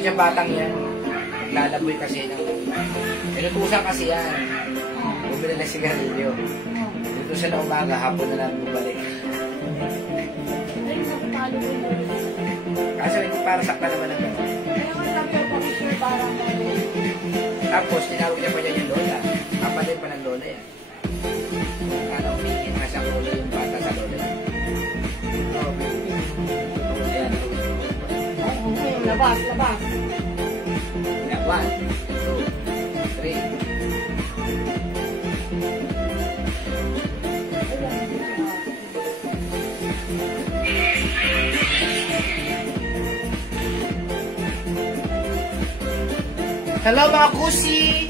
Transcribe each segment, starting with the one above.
siya batang yan. Lalaboy kasi ng... Inutusan kasi yan. Bumili na sigarilyo. Dito siya na umaga, hapon na lang bumalik. Kasi hindi para sakta naman ang gano'n. Tapos, tinawag niya pa niya yung lola. Kapatid pa ng lola yan. Ano, umiingin nga siya lola yung bata sa lola yan. Labas, labas. 1, 2, 3. Hello mga kusi!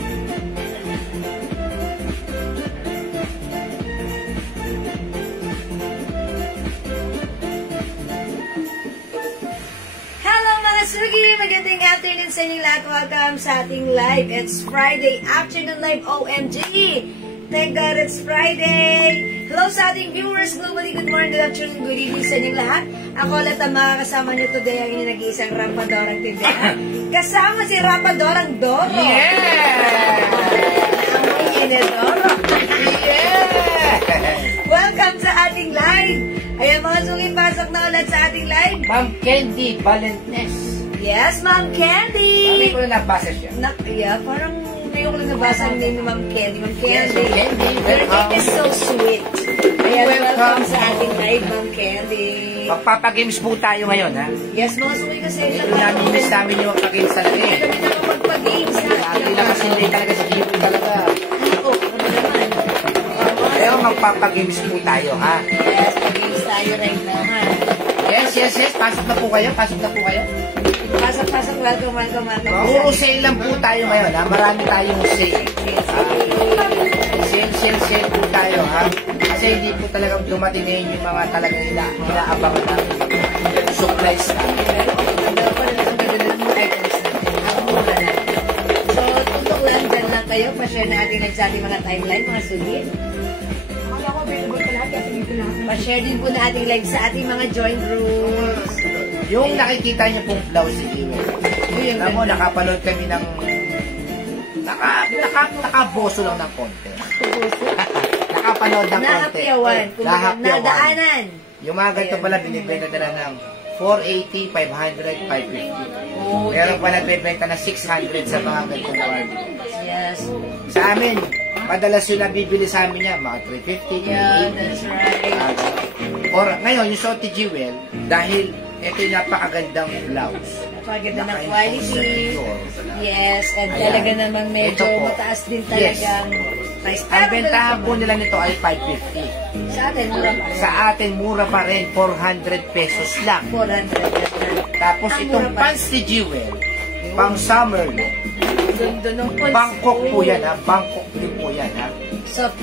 Sugi, magandang afternoon sa inyong lahat. Welcome sa ating live. It's Friday afternoon live. OMG! Thank God it's Friday! Hello sa ating viewers globally. Good morning, good afternoon, good evening sa inyong lahat. Ako ulit ang makakasama niyo today ang inyong nag-iisang Rampadorang TV. Kasama si Rampadorang Doro. Yeah! Amoy Inedoro. Yeah! Welcome sa ating live. Ayan mga sugi, pasok na ulit sa ating live. Ma'am Candy Valentines. Yes, Ma'am Candy! Hindi ko na nabasa siya. Yeah, parang ngayon ko lang nabasa ang name ni Ma'am Candy. Ma'am Candy. Yes, Candy. Your name is so sweet. Ayan, welcome sa ating live, Ma'am Candy. Magpapagames po tayo ngayon, ha? Yes, mga suwi kasi Ito namin namin yung magpagames talaga eh. Alam niyo naman magpagames, ha? Lagi na kasi hindi talaga sa giro talaga. Oo, ano naman? Pero magpapagames po tayo, ha? Yes, pag-games tayo right now, ha? Yes. Pasok na po kayo. Pasok. Welcome. Puro sale lang po tayo ngayon, ha? Marami tayong sale. Sale po tayo, ha? Kasi hindi po talagang dumating ngayon yung mga talagang inaabangan namin. Supplies namin. So, tutuulan dyan lang kayo. Pa-share natin sa ating mga timeline, mga sugit. Pa-share din po natin live sa ating mga join groups. Yung nakikita niyo pong blouse si Iwe. Alam mo, nakapanood kami ng... Nakaboso lang ng konti. Nakapanood ng konti. Nahapyawan. Nadaanan. Yung mga ganito pala, binibenta nila ng 480, 500, 550. Meron pa nagbibenta na 600 sa mga ganitong Barbie. Yes. Sa amin, madalas yung nabibili sa amin yan, mga 350, 380. Yeah, that's right. Or ngayon, yung Soty Jewel, dahil ito yung napakagandang blouse. Napakaganda ng quality. Yes, and talaga namang medyo mataas din talagang price. Ang bentahan po nila nito ay 550. Sa atin, mura pa rin. Sa atin, mura pa rin, 400 pesos lang. 400. Tapos itong pants ni Jewel, pang summer, Bangkok po yan, ha? Bangkok din po yan, ha?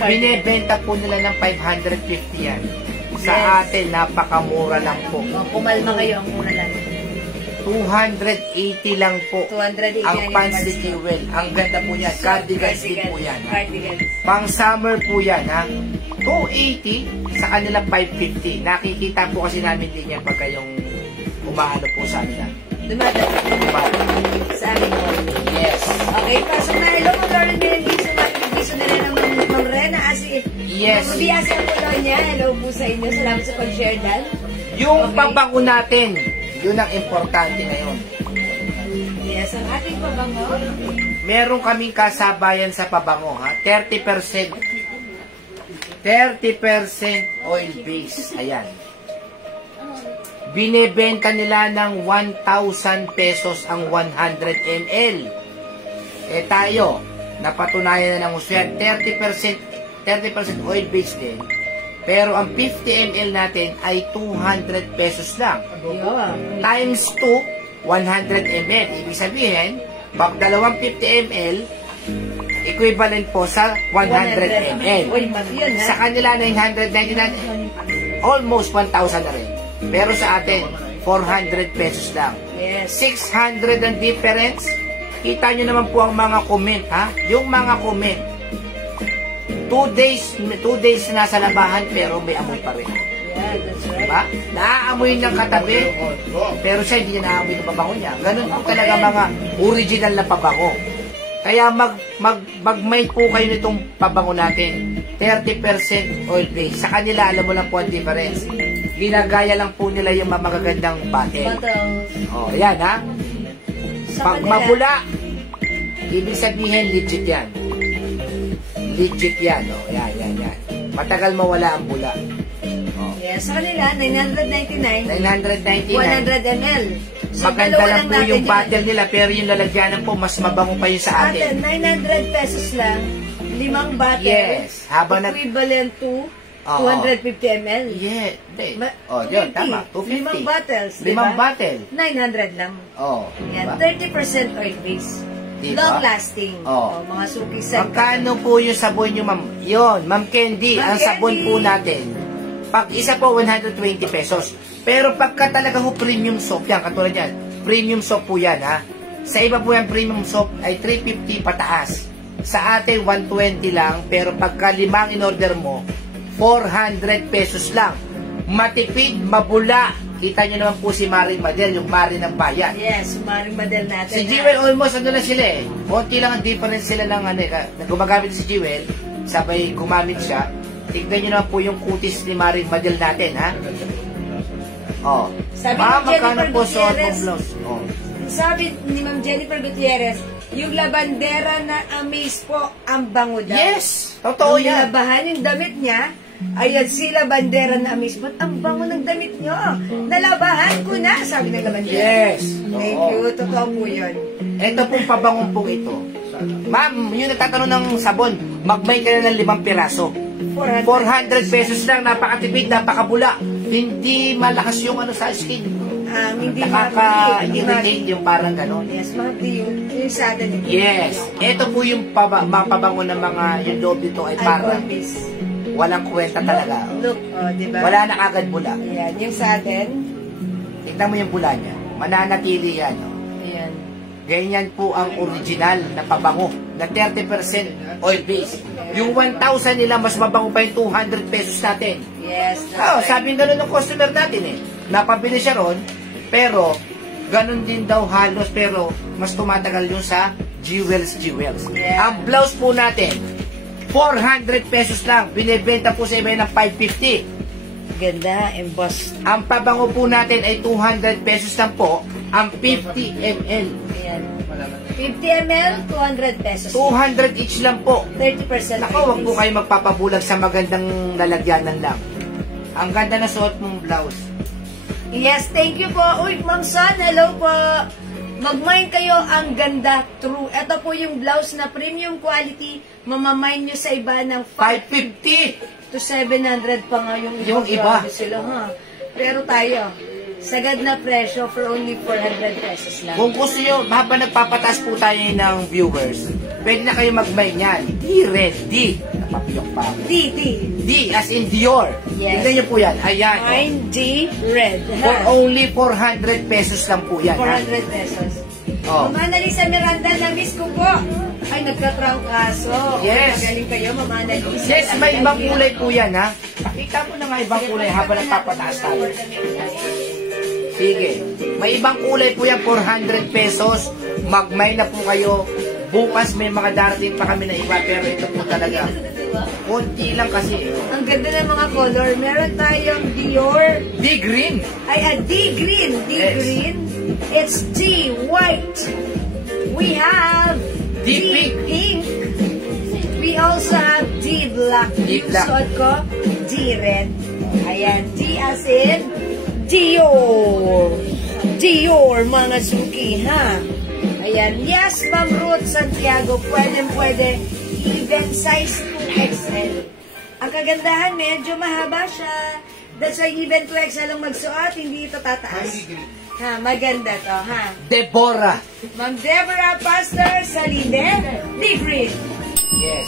Binibenta po nila ng 550 yan. Sa atin, napakamura lang po. Kumalma kayo, ang mura lang. 280 lang po. 280 ang pants ni Jewel. Ang ganda po yan. Cardigans din po yan, ha? Pang summer po yan, ha? 280, sa kanila 550. Nakikita po kasi namin din yan pagka yung umaano po sa amin. Dumadaan. Sa amin po. Yes. Okay, pasok na. Hello, mga Lord, giso na rin ng Ma'am Rena. Yes. Mabiyasi ang pulo niya. Hello po sa inyo. Salamat sa pag-share dan. Yung pabango natin, yun ang importante ngayon. Yes, ang ating pabango. Meron kaming kasabayan sa pabango, ha? 30% oil base. Ayan. Binebenta nila ng 1,000 pesos ang 100 ml. Eh tayo, napatunayan na ng husyan, 30% oil base din. Pero ang 50 ml natin ay 200 pesos lang. Times 2, 100 ml. Ibig sabihin, pag dalawang 50 ml, equivalent po sa 100 ml. Sa kanila, 999, almost 1,000 na rin. Pero sa atin, 400 pesos lang. 600 ang difference. Kita nyo naman po ang mga comment, ha? Yung mga comment. 2 days na nasa labahan pero may amoy pa rin. Yeah, that's right. ba? Naaamoy niyang katabi. Pero siya hindi niya naaamoy ng pabango niya. Ganun po talaga mga original na pabango. Kaya mag-mind po kayo nitong pabango natin. 30% oil base. Sa kanila, alam mo lang po ang difference. Ginagaya lang po nila yung magagandang bottle. O, yan ha. Pag mabula, ibig sabihin legit yan. Legit yan. O, yan. Matagal mawala ang bula. Yes, sa kanila, 999. 999. 100 ml. So, maganda lang po yung bottle nila, pero yung lalagyanan po, mas mabango pa yung sa atin. 900 pesos lang, 5 bottle. Yes. Habang equivalent to 250 ml. Yeah. Yun, tama. 250. 5 bottles, 5 bottle. 900 lang. Yan, 30% oil base. Diba? Long lasting. Mga suki sa. Magkano po yung sabon nyo, ma'am? Yun, Ma'am Candy, ang sabon po natin. Pag isa po, 120 pesos. Pero pagka talaga po premium soap yan, katulad yan, premium soap po yan, ha? Sa iba po yan, premium soap ay 350 pataas. Sa atin, 120 lang, pero pagka 5 in order mo, 400 pesos lang. Matipid, mabula. Kita nyo naman po si Maring Madel, yung Maring ng bayan. Yes, Maring Madel natin. Si Jewel, almost ano na sila eh. Konti lang ang difference sila ng ano eh. Gumagamit si Jewel, sabay gumamit siya. Tignan nyo naman po yung kutis ni Maring Madel natin, ha? Sabi ni Jennifer Gutierrez, sabi ni Ma'am Jennifer Gutierrez, yung labandera na amaze po ang bango daw. Yes! Totoo yan. Nalabahan yung damit niya, ayan sila bandera na amaze. Ba't ang bango ng damit nyo? Nalabahan ko na, sabi ng labandera. Yes. Thank you. Totoo po yun. Ito pong pabangong po ito. Ma'am, yung nagtatanong ng sabon, magmay ka na ng 5 piraso. 400 pesos lang, napakatipid, napakabula. Hindi malakas yung ano sa skin. Hindi nakaka-irritate yung parang gano'n. Yes, mahapdi yung sada nito. Yes. Ito po yung mapabango ng mga yung loob dito ay parang walang kwenta talaga. Look, diba? Wala na agad bula. Ayan, yung sa atin. Tignan mo yung bula niya. Mananatili yan. Ayan. Ganyan po ang original na pabango na 30% oil base. Yung 1,000 nila, mas mabango pa yung 200 pesos natin. Yes. Sabi ng gano'n ng customer natin eh. Napabili siya ron, pero ganun din daw halos, pero mas tumatagal yung sa Jewels. Yeah. Ang blouse po natin, 400 pesos lang. Binibenta po sa iba ng 550. Ganda, embossed. Ang pabango po natin ay 200 pesos lang po. Ang 50 ml. Ayan. 50 ml, 200 pesos. 200 each lang po. 30% Naku, wag po kayo magpapabulag sa magandang lalagyanan lang. Ang ganda na suot mong blouse. Yes, thank you po. Uy, Ma'am Son, hello po. Mag-mine kayo, ang ganda, true. Ito po yung blouse na premium quality. Mamamine nyo sa iba ng 550 to 700 pa nga yung iba. Yung iba. Sila, ha? Pero tayo, sagad na presyo for only 400 pesos lang. Kung gusto nyo, habang nagpapataas po tayo ng viewers, pwede na kayo mag-mine yan. D-Red. Napapiyok pa ako. D as in Dior. Yes. Tignan nyo po yan. Ayan. Mine D Red. For only 400 pesos lang po yan. 400 pesos. Mama Analisa Miranda, na-miss ko po. Ay, nagkatrangkaso. Yes. Magaling kayo, Mama Analisa. Yes, may ibang kulay po yan, ha? Pakita mo na nga ibang kulay habang nagpapataas tayo. Sige. May ibang kulay po yan, 400 pesos. Mag-mine na po kayo. Bukas may mga darating pa kami na iba, pero ito po talaga. Konti lang kasi. Ang ganda ng mga color. Meron tayong Dior. D-Green. Ay, D-Green. D-Green. It's D-White. We have D-Pink. We also have D-Black. D-Black. Suot ko, D-Red. Ayan, D as in Dior. Dior, mga suki, ha? Ayan. Yes, Ma'am Ruth Santiago, pwede. Even size 2XL. Ang kagandahan, medyo mahaba siya. That's why even 2XL lang magsuot, hindi ito tataas. Ha, maganda to, ha? Deborah. Ma'am Deborah Pastor Salide, D-Green. Yes.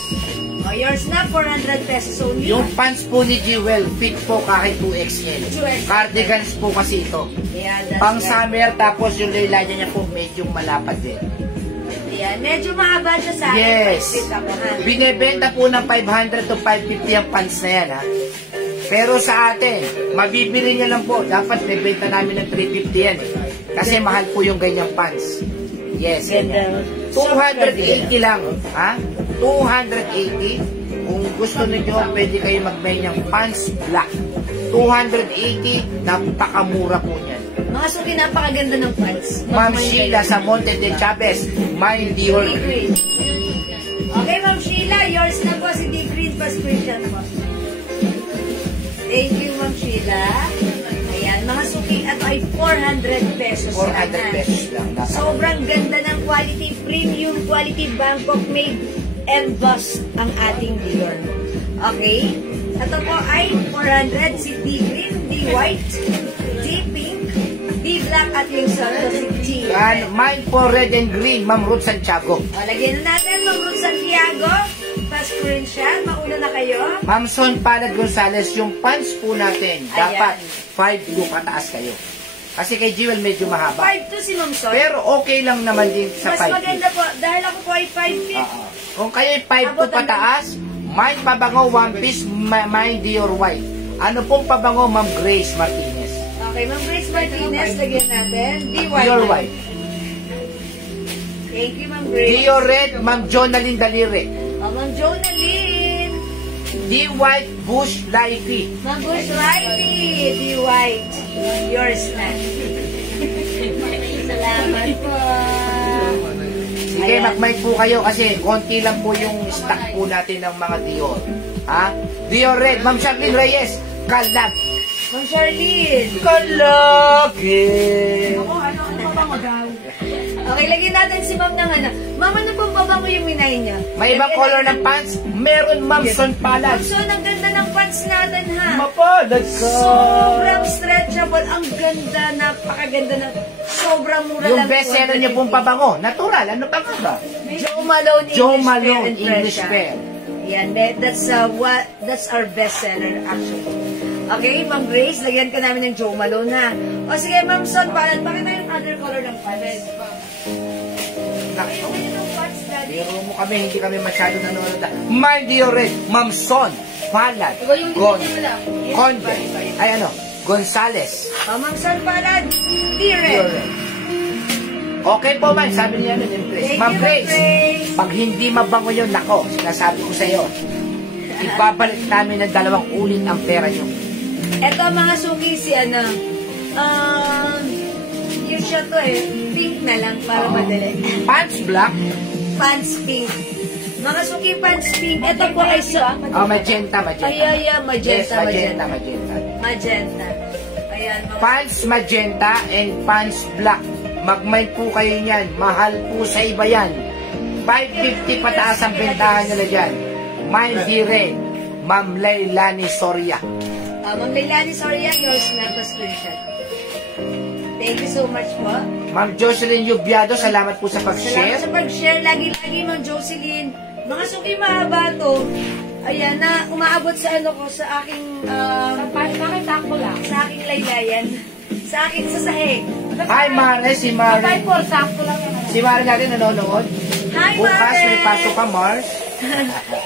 O, yours na, 400 pesos only. Yung pants po ni Jewel, fit po kahit 2XL. 2XL. Cardigans po kasi ito. Yeah, that's Pang right. summer, tapos yung laylanya niya po medyo malapad din. Yeah, medyo mahaba siya sa akin. Yes. Fit ako, ha? Binebenta po ng 500 to 550 ang pants na yan, ha? Pero sa atin, mabibili niya lang po. Dapat nabenta namin ng 350 yan eh. Kasi mahal po yung ganyang pants. Yes. Ganda. 280 lang. Ha? 280. Kung gusto niyo, pwede kayo mag-buy ng pants black. 280, napakamura po niyan. Mga suki, napakaganda ng pants. Ma'am Sheila sa Monte de Chavez, Mind Your... Green. Okay, Ma'am Sheila, yours na po si Deep Green pa screenshot mo. Thank you, Ma'am Sheila. Ayan, mga suki, at ay 400 pesos 400 pesos lang. Sobrang ganda ng quality, premium quality, Bangkok made embossed ang ating Dior. Okay? Ito po ay 400, si D green, D white, D pink, D black, at yung sa si G. Yan, mine for red and green, Ma'am Ruth Santiago. O, lagyan na natin, Ma'am Ruth Santiago. Pa-screenshot, mauna na kayo. Ma'am Son Palad Gonzales, yung pants po natin, Ayan. dapat 5'2" pataas kayo. Kasi kay Jewel medyo mahaba. 5'2" si Ma'am Sol. Pero okay lang naman din sa Mas 5'2". maganda po, dahil ako po ay 5 feet. Kung kayo 5'2" pataas, mine pabango one piece, mine Dior white. Ano pong pabango, Ma'am Grace Martinez? Okay, Ma'am Grace Martinez, lagyan natin. D-white. Dior white. Thank you, Ma'am Grace. Dior red, Ma'am Jonalyn Dalire. Ma'am Jonalyn. D-white, Bush Lifey. Ma'am Bush Riley. D-white. Yours na. Salamat po. Sige, mag-mic po kayo kasi konti lang po yung stock po natin ng mga Dior. Ha? Dior red, Ma'am Charlene Reyes. Kalag. Ma'am Charlene. Kalag. Ano pa mo daw? Okay, lagyan natin si Ma'am ng ano. Ma'am, ano pong babango yung minay niya? May ibang color ng pants? Meron, Ma'am Son Palad. Ma'am Son, ang ganda ng pants natin, ha? Mapalad ka. Sobrang stretchable. Ang ganda, napakaganda na. Sobrang mura lang. Yung best seller niya pong pabango. Natural. Ano pa nga ba? Joe Malone Joe English Malone Pear and English Pressure. Pear. Yan, that's our best seller actually. Okay, Ma'am Grace, lagyan ka namin ng Joe Malone na. O sige, Ma'am Son, bakit na yung other color ng pants? Nakto. Ano yung pants, Daddy? Biro mo kami, hindi kami masyado nanonood. My Dior red, Ma'am Son Palad. Conde. Ay ano, Gonzales. Ma'am Son Palad, Dior D-Red. red. Okay po, ma'am. Sabi niya nun, Grace. Thank Ma'am you, Grace, Grace. pag hindi mabango yun, nako, sinasabi ko sa iyo, ibabalik namin ng 2 ulit ang pera nyo. Eto mga suki si ano, yung siya to pink na lang para madali. Pants black. Pants pink. Mga suki pants pink. Ito po ay sa... Oh, magenta. Ay, magenta, Yes, magenta. Magenta. Ayan. Pants magenta and pants black. Mag-mind po kayo niyan. Mahal po sa iba yan. 550 pataas ang bentahan nila dyan. Mind red. Ma'am Leilani Soria. Ma'am Leilani Soria, yours na pa screenshot. Thank you so much po. Ma'am Jocelyn Yubiado, salamat po sa Salamat pag-share. sa pag-share. Lagi-lagi, Ma'am Jocelyn. Mga suki mahaba to. Ayan na, umaabot sa ano ko, sa aking, bakit takbo lang? Sa aking laylayan. Sa aking sasahig. Hi, Mare. Si Mare. Sakto lang yan. Si Mare natin nanonood. Hi, Bukas Mare. may pasok ka, Mars.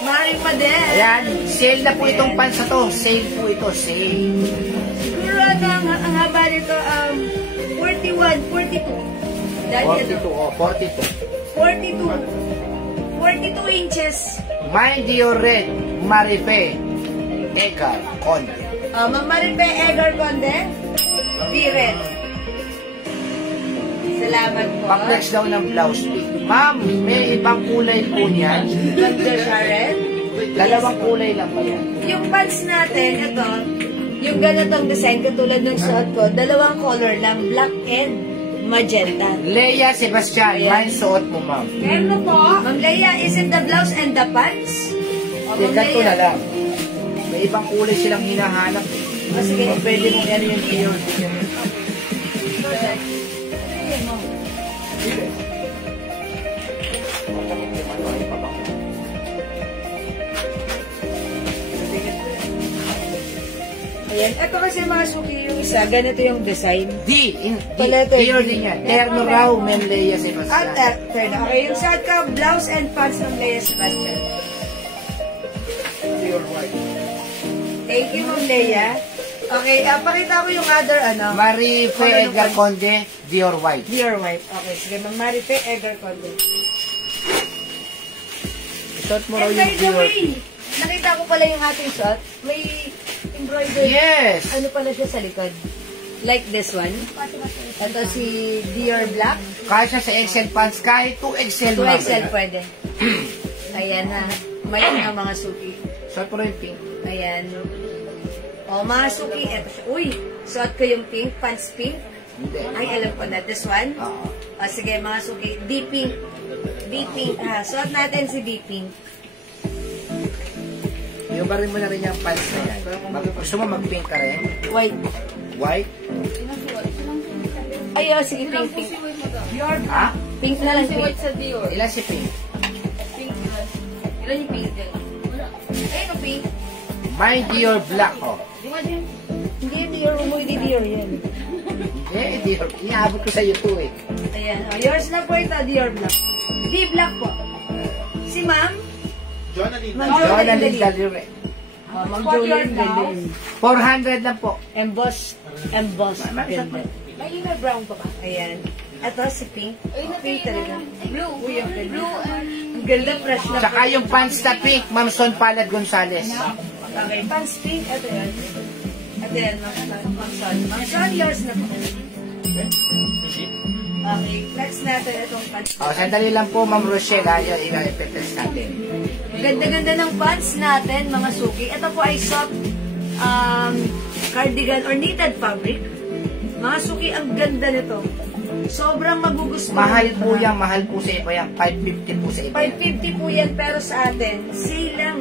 Mare pa din. Ayan, sale na po itong pants na to. Sale po ito, sale. Siguro ano, ang haba nito, 41, 42. Dahil 42, oh, 42. 42 inches. Mind your red, Marife, Edgar, Conde. Ma'am Marife Edgar Conde, D-Red. Salamat po. Pag-flex daw ng blouse pick. Ma'am, may ibang kulay po niyan. Ganda siya red. 2 kulay lang ba yan? Yung pants natin, ito, yung ganitong design, katulad ng suot ko, 2 color lang, black and magenta. Leia Sebastian, Ayan. mine suot mo, ma'am. Meron po. Ma'am Leia, is it the blouse and the pants? O, Ma'am Ganito na Leia. lang. May ibang kulay silang hinahanap. O, sige. O pwede mong ano yung tiyo. Ayan. Ito kasi mga suki yung isa, ganito yung design. Tiyo din yan. Terno raw, men Leia Sebastian. Turn. Okay, yung suot ka, blouse and pants ng Leia Sebastian. Thank you, Ma'am Leia. Okay, pakita ko yung other, Marife Edgar Conde, Dior White. Dior White. Okay, sige, Ma'am Marife Edgar Conde. Shot mo raw And yung by the Dior. way, nakita ko pala yung ating shot. May embroidered. Yes! Ano pala siya sa likod? Like this one. Ito si Dior Black. Kasya sa XL pants, kahit 2XL 2XL pwede. Ayan na. Mayan na mga suki. Shot mo raw yung pink. Ayan. O, mga suki. Eto siya. Uy, suot ko yung pink. Pants pink. Hindi. Ay, alam ko na. This one. Oo. O, sige, mga suki. D-pink. D-pink. Suot natin si D-pink. Yung ba rin mo na rin yung pants na yan. Gusto mo mag-pink ka rin? White. White? Ay, sige, pink, pink. Ha? Pink na lang, pink. Ilan si pink? Ilan yung pink dyan? Ayun yung pink. My Dior Black, oh. Hindi, Dior. Umuwi Dior yan. Eh, Dior. Iaabot ko sa iyo to eh. Ayan. Yours na po ito, Dior Black. D-Black po. Si Ma'am? Ma'am Jordan Jolene Lindalire. Ma'am Jolene Lindalire. 400 lang po. Emboss. Emboss. Ganda. May email brown pa ba? Ayan. Ito si Pink. Pink talaga. Blue. Uy, ang ganda. Ang ganda, fresh na. Tsaka yung pants na pink, Ma'am Son Palad Gonzales. Okay, pants pink. Ito yan. Ito yan, Ma'am Son. Ma'am Son, yours na po. Okay, next natin itong pants. Oh, sandali lang po, Ma'am Rochelle, yung i-test natin. Ganda-ganda ng pants natin, mga suki. Ito po ay soft cardigan or knitted fabric. Mga suki, ang ganda nito. Sobrang magugustuhan. Mahal po yan, mahal po sa iba yan. 550 po sa iba yan. 550 po yan, pero sa atin, sale lang.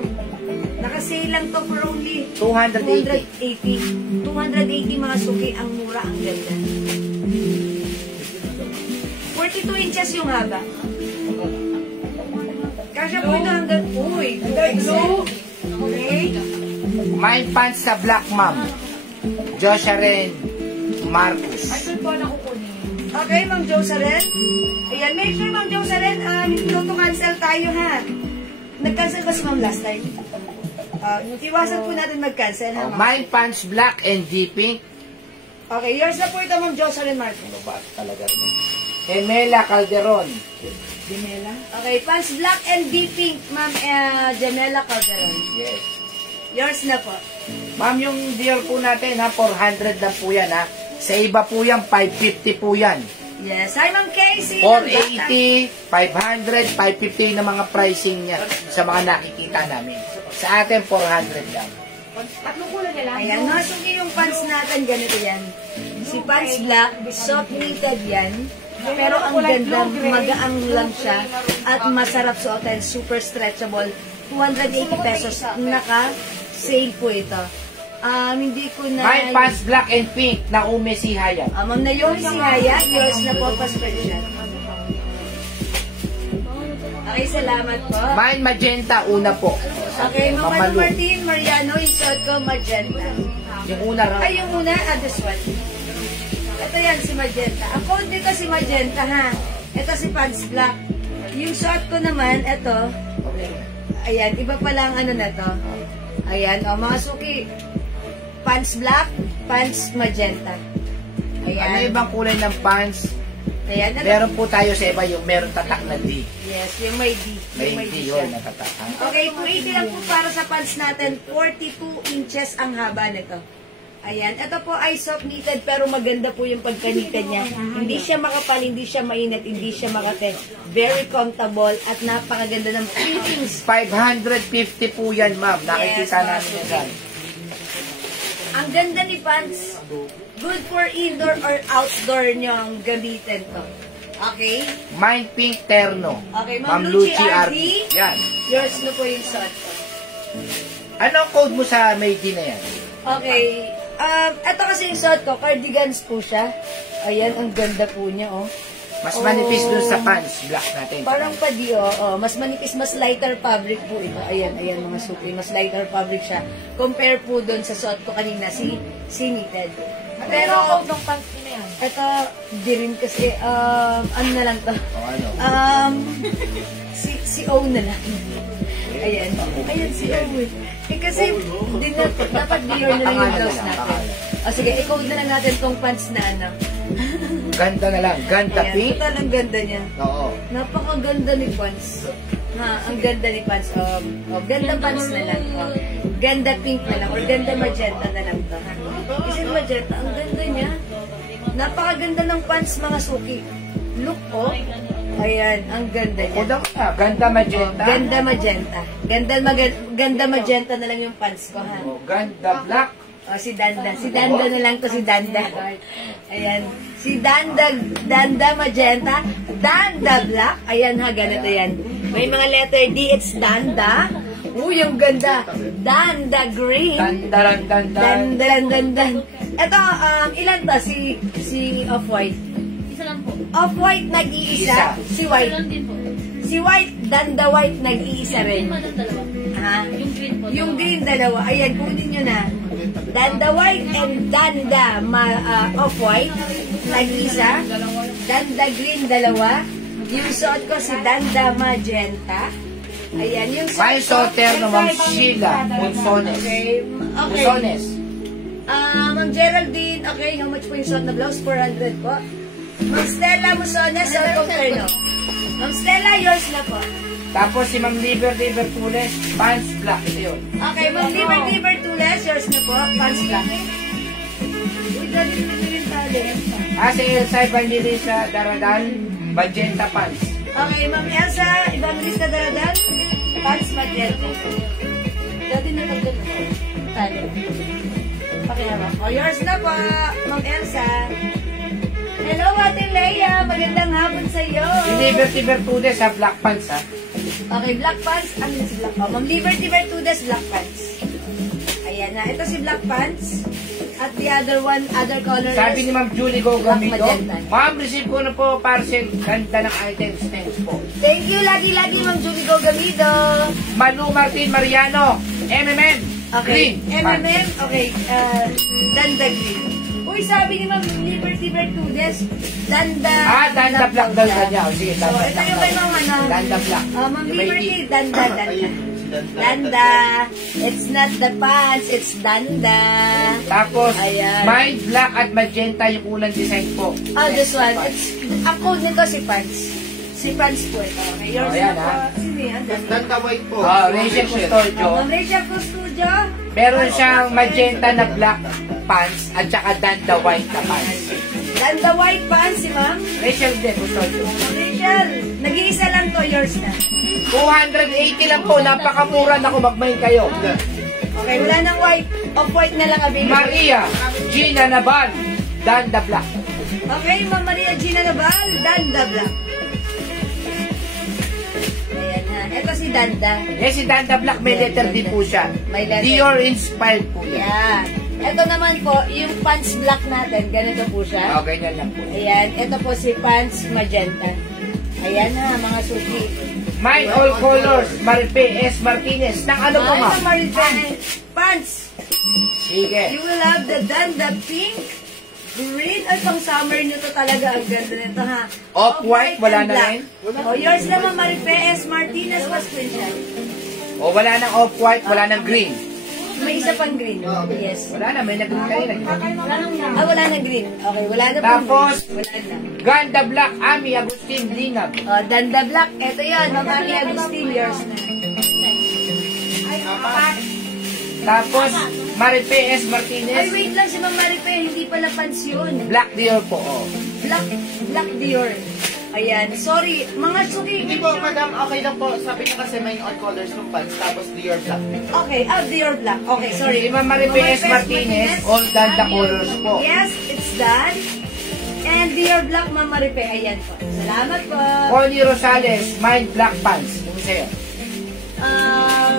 Naka-sale lang to for only 280. 280 mga suki, ang mura, ang ganda. 42 inches yung haba. Kasya po ito hanggang, uy, blue. Okay. May pants sa black, Ma'am. Joshua Ren Marcus. Okay, Ma'am Josaren. Ayan, make sure, Ma'am Josaren, to-cancel tayo, ha? Nag-cancel ba si Ma'am last time? Iwasan po natin mag-cancel, ha, Oh, Ma'am? my pants black and deep pink. Okay, yours na po ito, Ma'am Josaren Marcos. Ano ba talaga rin? Emela Calderon. Jamela? Okay, pants black and deep pink, Ma'am Jamela Calderon. Yes. Yours na po. Ma'am, yung Dior po natin, ha, 400 lang po yan, ha. Sa iba po yan, 550 po yan. Yes. Hi, Ma'am Casey. 480, 500, 550 na mga pricing niya sa mga nakikita namin. Sa atin, 400 lang. Ayan, nasuki yung pants natin, ganito yan. Si pants black, soft knitted yan. Pero ang ganda, magaang lang siya at masarap suotin, super stretchable. 280 pesos, naka-sale po ito. Hindi ko na... My pants black and pink na ume si Hayat. Ma'am na yun, si Haya, yours na po, pa-special. Okay, salamat po. Mine magenta, una po. Okay, Ma'am Mamalu. Martin Mariano, yung suot ko, magenta. Yung una raw. Ay, yung una, this one. Ito yan, si magenta. Ang code dito si magenta, ha? Ito si pants black. Yung suot ko naman, ito. Ayan, iba pala ang ano na to. Ayan, o, mga suki. Pants black, pants magenta. Ano Ayan. ibang kulay ng pants? Ayan, ano? Meron po tayo sa iba yung meron tatak na D. Yes, yung may D. May Yung D siya. yun na tatak. Ha? Okay, 280 lang po para sa pants natin. 42 inches ang haba nito. Ayan, ito po ay soft knitted pero maganda po yung pagka-knitted niya. Hindi siya makapal, hindi siya mainit, hindi siya makate. Very comfortable at napakaganda ng fittings. 550 po yan, ma'am. Nakikita Yes, namin yan dyan. Ang ganda ni pants. Good for indoor or outdoor nyo ang gamitin to. Okay? Mine pink terno. Okay, Ma'am Lucy RD. Yan. Yours na po yung suot ko. Ano ang code mo sa Meiji na yan? Okay. Ito kasi yung suot ko, cardigans po siya. Ayan, ang ganda po niya, oh. Mas manipis dun sa pants, black natin. Parang padi, oh. Mas manipis, mas lighter fabric po ito. Ayan, ayan mga suki. Mas lighter fabric siya. Compare po dun sa suot ko kanina, si knitted. Pero, ng pants na yan. ito, di rin kasi, ano na lang to. O ano? Si O na lang. Ayan. Ayan si Owen. Eh kasi, dapat Dior na lang yung blouse natin. O sige, i-code na lang natin tong pants na ano. Ganda na lang. Ganda Ayan, pink. total ang ganda niya. Oo. Napakaganda ni pants. Ha, ang ganda ni pants. Ganda pants na lang. Ganda pink na lang. Or ganda magenta na lang to. Kasi magenta, ang ganda niya. Napakaganda ng pants, mga suki. Look, oh. Ayan, ang ganda niya. Kuda ka. Ganda magenta. Ganda magenta. Ganda magenta na lang yung pants ko, ha? Oh, ganda black. O, si Danda. Si Danda na lang to, si Danda. Ayan. Si Danda magenta. Danda black. Ayan ha, ganito yan. May mga letter D, it's Danda. Uy, ang ganda. Danda green. Dandaran, dandaran. Dandan. Ito, ilan to? Si Off-White. Isa lang po. Off-White nag-iisa. Si White. Isa lang din po. Si White, Danda White nag-iisa rin. Yung dalawa. Ha? Yung green po. Yung green dalawa. Ayan, kunin nyo na. Danda White and Danda Off-White. Nag-isa. Danda Green dalawa. Yung suot ko si Danda Magenta. Ayan, yung May soter na Ma'am Sheila Monsones. Okay. Monsones. Ma'am Geraldine, okay, how much po yung suot na blouse? 400 po. Ma'am Stella Monsones, suot ko no. Ma'am Stella, yours na po. Tapos si Ma'am Liberty Bertules, pants black. Ito yun. Okay, Ma'am Liberty Bertules, yours na po. Pants black. Uy, dali rin tali. Si Elsa Evangelista Daradal, magenta pants. Okay, Ma'am Elsa, Evangelista Daradal, pants magenta. Dati na lang tali. Pakihawa. O, yours na po, Ma'am Elsa. Hello, Ate Leia. Magandang hapon sa iyo. Si Liberty Bertules sa black pants ha. Okay, black pants. Ano si black pants? Ma'am Liberty Bertudes, black pants. Ayan na. Ito si black pants. At the other one, other color Sabi is ni Ma'am Julie Gogamido, magenta. Ma'am, receive ko na po parcel. Ganda ng items. Thanks po. Thank you, lagi-lagi, Ma'am Julie Gogamido. Manu Martin Mariano, MMM, Okay, green. MMM, okay, Danda Green. Uy, sabi ni Ma'am Liberty Bertudes, Danda... Danda black daw kanya. O, sige, So, Danda ito black yung daw. kay Ma'am ano. Danda black. Ma'am Yung may Liberty, D. Danda. Danda. It's not the pants, it's Danda. Tapos, Ayan. may black at magenta yung unang design po. Oh, this one. It's, ang code nito si Pants. Si Pants po ito. Okay, yours Ayan, na po. ha? Sino yan? Danta white po. Rachel Custodio. Ma'am Rachel po studio. Meron siyang magenta na black pants at saka danda white na pants. Danda white pants si Ma'am. Rachel din, Custodio. Ma'am Rachel, nag-iisa lang to, yours na. 280 lang po, napakamura na kung magmahin kayo. Okay, wala nang white. Off-white na lang available. Maria Gina Nabal, danda black. Okay, Ma'am Maria Gina Nabal, Danda Black. Ayan ha. Ito si Danda. Si Danda Black, may letter din po siya. May letter. Dior inspired po yan. Ayan. Ito naman po, yung pants black natin, ganito po siya. Okay na lang po. Ayan, ito po si pants magenta. Ayan ha, mga suki. My all colors, Maripe S. Martinez. Nang ano po, ma'am? Maripen, pants. Sige. You will have the Danda pink, green, at pang summer nito talaga. Ang ganda nito ha. Off-white, wala and na black. rin? O, yours naman, Maripe S. Martinez, was screenshot. O wala nang off-white, wala nang green. May isa pang green. Yes. Wala na, may nag-green kanina. Wala na green. Okay, wala na pong Tapos, green. Wala na. Ganda Black, Ami Agustin Lingab. Danda Black. Ito yan. Mamami Agustin. Yours na. Tapos, Maripe S. Ay, Martinez, wait lang si Ma'am Maripe. Hindi pala pants yun. Black Dior po. Oh. Black Dior. Ayan. Sorry. Mga suki. Hindi po, madam, okay lang po. Sabi niyo kasi may all colors ng pants, tapos Dior black. Okay. Dior Black. Okay, sorry. Si Ma'am Maripe S. Martinez, all Danda colors po. Yes, it's done. And Dior Black, Ma'am Maripe. Ayan po. Salamat po. Connie Rosales, Mind Black Pants. Yung sa'yo.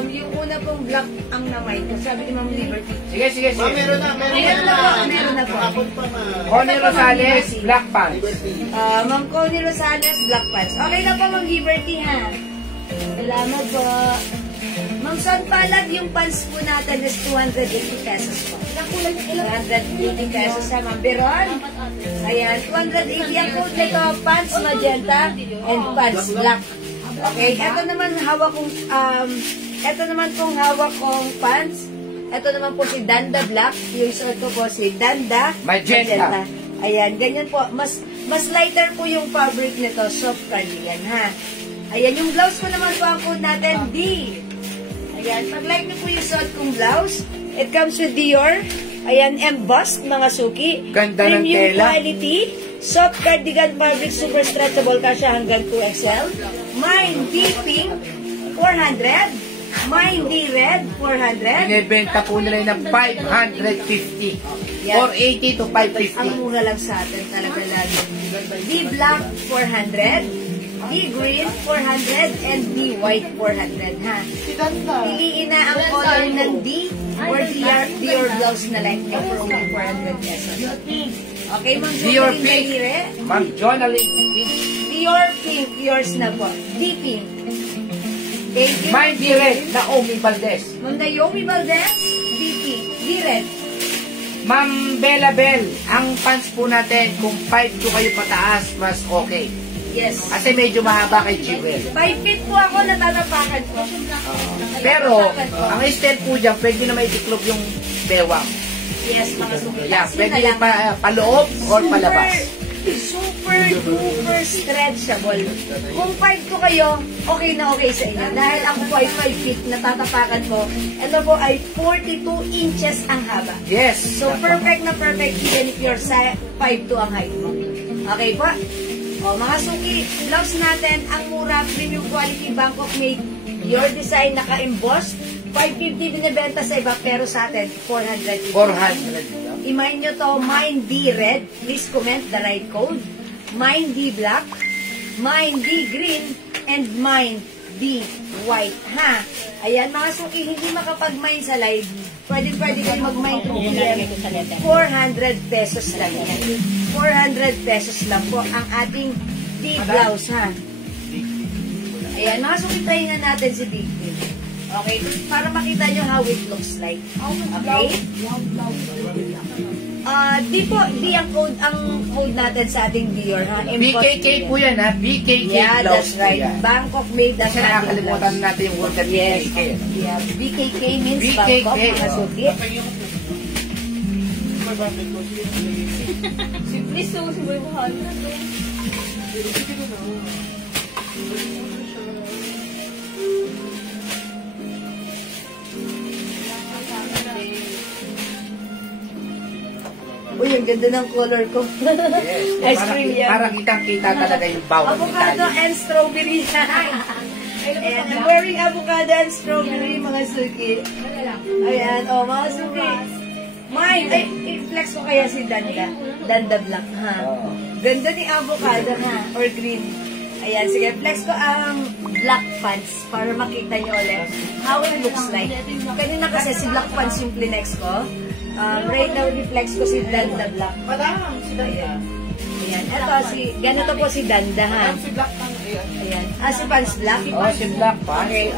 Yung una pong black ang namay ko. Sabi ni Ma'am Liberty. Sige, sige, Ma'am, sige. meron na. Meron na po. Kapon pa, Connie Rosales, Black Pants. Ma'am Connie Rosales, black pants. Okay na po, Ma'am Liberty, ha? Salamat po. Ma'am Son Palad, yung pants po natin is 280 pesos po. 280 pesos sa Ma'am Beron. Ayan, 280 ang code nito, pants magenta and pants black. Okay, ito naman hawak kong Ito naman pong hawak kong pants. Ito naman po si Danda Black. Yung suot ko po si Danda Magenta. Ayan, ganyan po. Mas lighter po yung fabric nito. Soft cardigan, ha? Ayan, yung blouse ko naman po ang code natin, D. Ayan, pag-like niyo po yung suot kong blouse. It comes with Dior. Ayan, embossed, mga suki. Ganda ng Premium tela. quality. Soft cardigan fabric, super stretchable. Kasya hanggang 2XL. Mine D Pink, 400. Mine D Red, 400. Binibenta po nila yun ng 550. Yan. 480 to Ang 550. mura lang sa atin talaga lagi. D Black, 400. D Green, 400. And D White, 400. Ha? Piliin na ang color ng D or Dior blouse na like nyo for only 400 pesos. Okay, Ma'am Dior Jocelyn Pink. Dalire. Ma'am Jonalyn Pink. Dior Pink, yours na po. D Pink. Thank you. Mine Direct, Naomi Valdez. Ma'am Naomi Valdez, D Pink. D Red. Ma'am Bella Bell, ang pants po natin, kung 5'2 kayo pataas, mas okay. Yes. Kasi medyo mahaba kay Jewel. 5 feet po ako, natatapakan ko. Pero, Natatapakan ko. ang style po dyan, pwede na may tiklop yung bewang. Yes, mga sumitas. Yeah, pwede yung paloob or palabas. Super duper stretchable. Kung 5'2 kayo, okay na okay sa inyo. Dahil ako po ay 5 feet, natatapakan ko. Ito po ay 42 inches ang haba. Yes. So, perfect na perfect even if you're 5'2 ang height mo. Okay po? O, mga suki, blouse natin, ang mura, premium quality, Bangkok made. Your design, naka-embossed. 550 binibenta sa iba, pero sa atin, 400. 400. I-mine nyo to, Mine D Red. Please comment the right code. Mine D Black, Mine D Green, and Mine D White. Ha? Ayan, mga suki, hindi makapag-mine sa live. Pwede kayo mag-mine 2 PM. 400 pesos lang yan. 400 pesos lang po ang ating D blouse, ha? Ayan, mga suki, try na natin si D. Okay, para makita nyo how it looks like. Okay? Di po, di ang code natin sa ating Dior, ha? BKK po yan, ha? BKK Yeah, blouse that's po right. yan. Bangkok made that Kasi nakakalimutan natin yung word na Yes. BKK. Yeah, BKK means BKK. Bangkok, mga suki. Please, so, siboy mo na to. Uy, ang ganda ng color ko. Yes. Ice cream yan. Parang kitang-kita talaga yung bawang Avocado Italy. and strawberry. Ayan, I'm wearing avocado and strawberry, mga suki. Ayan, mga suki. Mine, i-flex ko kaya si Danda. Danda Black, ha? Ganda ni avocado, ha? Or green. Ayan, sige, flex ko ang black pants para makita nyo ulit how it looks like. Kanina kasi si black pants yung plinex ko. Right now, i-flex ko si Danda Black. Madam, si Daya. Ayan, ito ganito po si Danda, ha? Si Black ng ayan. Ayan. Si Pants Black? Oh, si Black pa. Okay,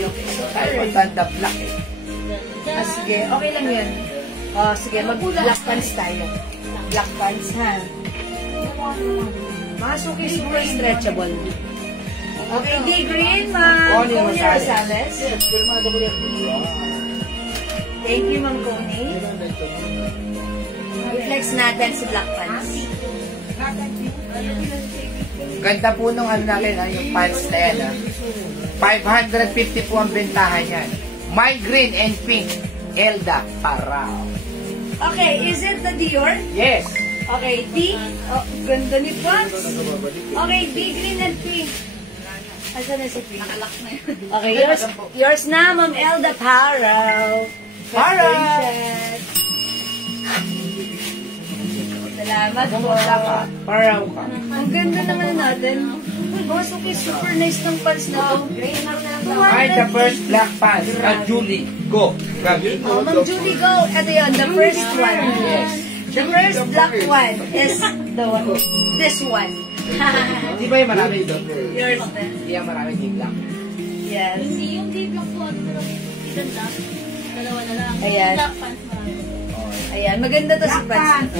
okay. So, Ay, maganda Black eh. sige, okay lang yun. Sige, mag-black pants tayo. Black pants, ha? Mga suki, super stretchable. Okay, D Green, Connie Connie Rosales. Rosales. Thank you, Ma'am Connie. I-flex natin si black pants. Ganda po nung ano natin, yung pants na yan. 550 po ang bentahan yan. My green and pink. Elda Parao. Okay, is it the Dior? Yes. Okay, D. Oh, ganda ni pants. Okay, D green and pink. Asan na si pink? Nakalak na yun. Okay, yours na, Ma'am Elda Parao. Parao. Salamat po. Parao ka. Ang ganda naman natin. Boss, okay, super nice ng pants na to. Ay, the first black pants. Julie, go. Gabi. Oh, Ma'am Julie, go. Ito yun, the first one. Yes. The first black one is this one. Di ba yung marami? Yours na. Hindi yung marami yung black. Yes. Hindi yung deep block po, ano pero ilan lang. Dalawa na lang. Ayan. Black pants marami. Ayan, maganda to si pants.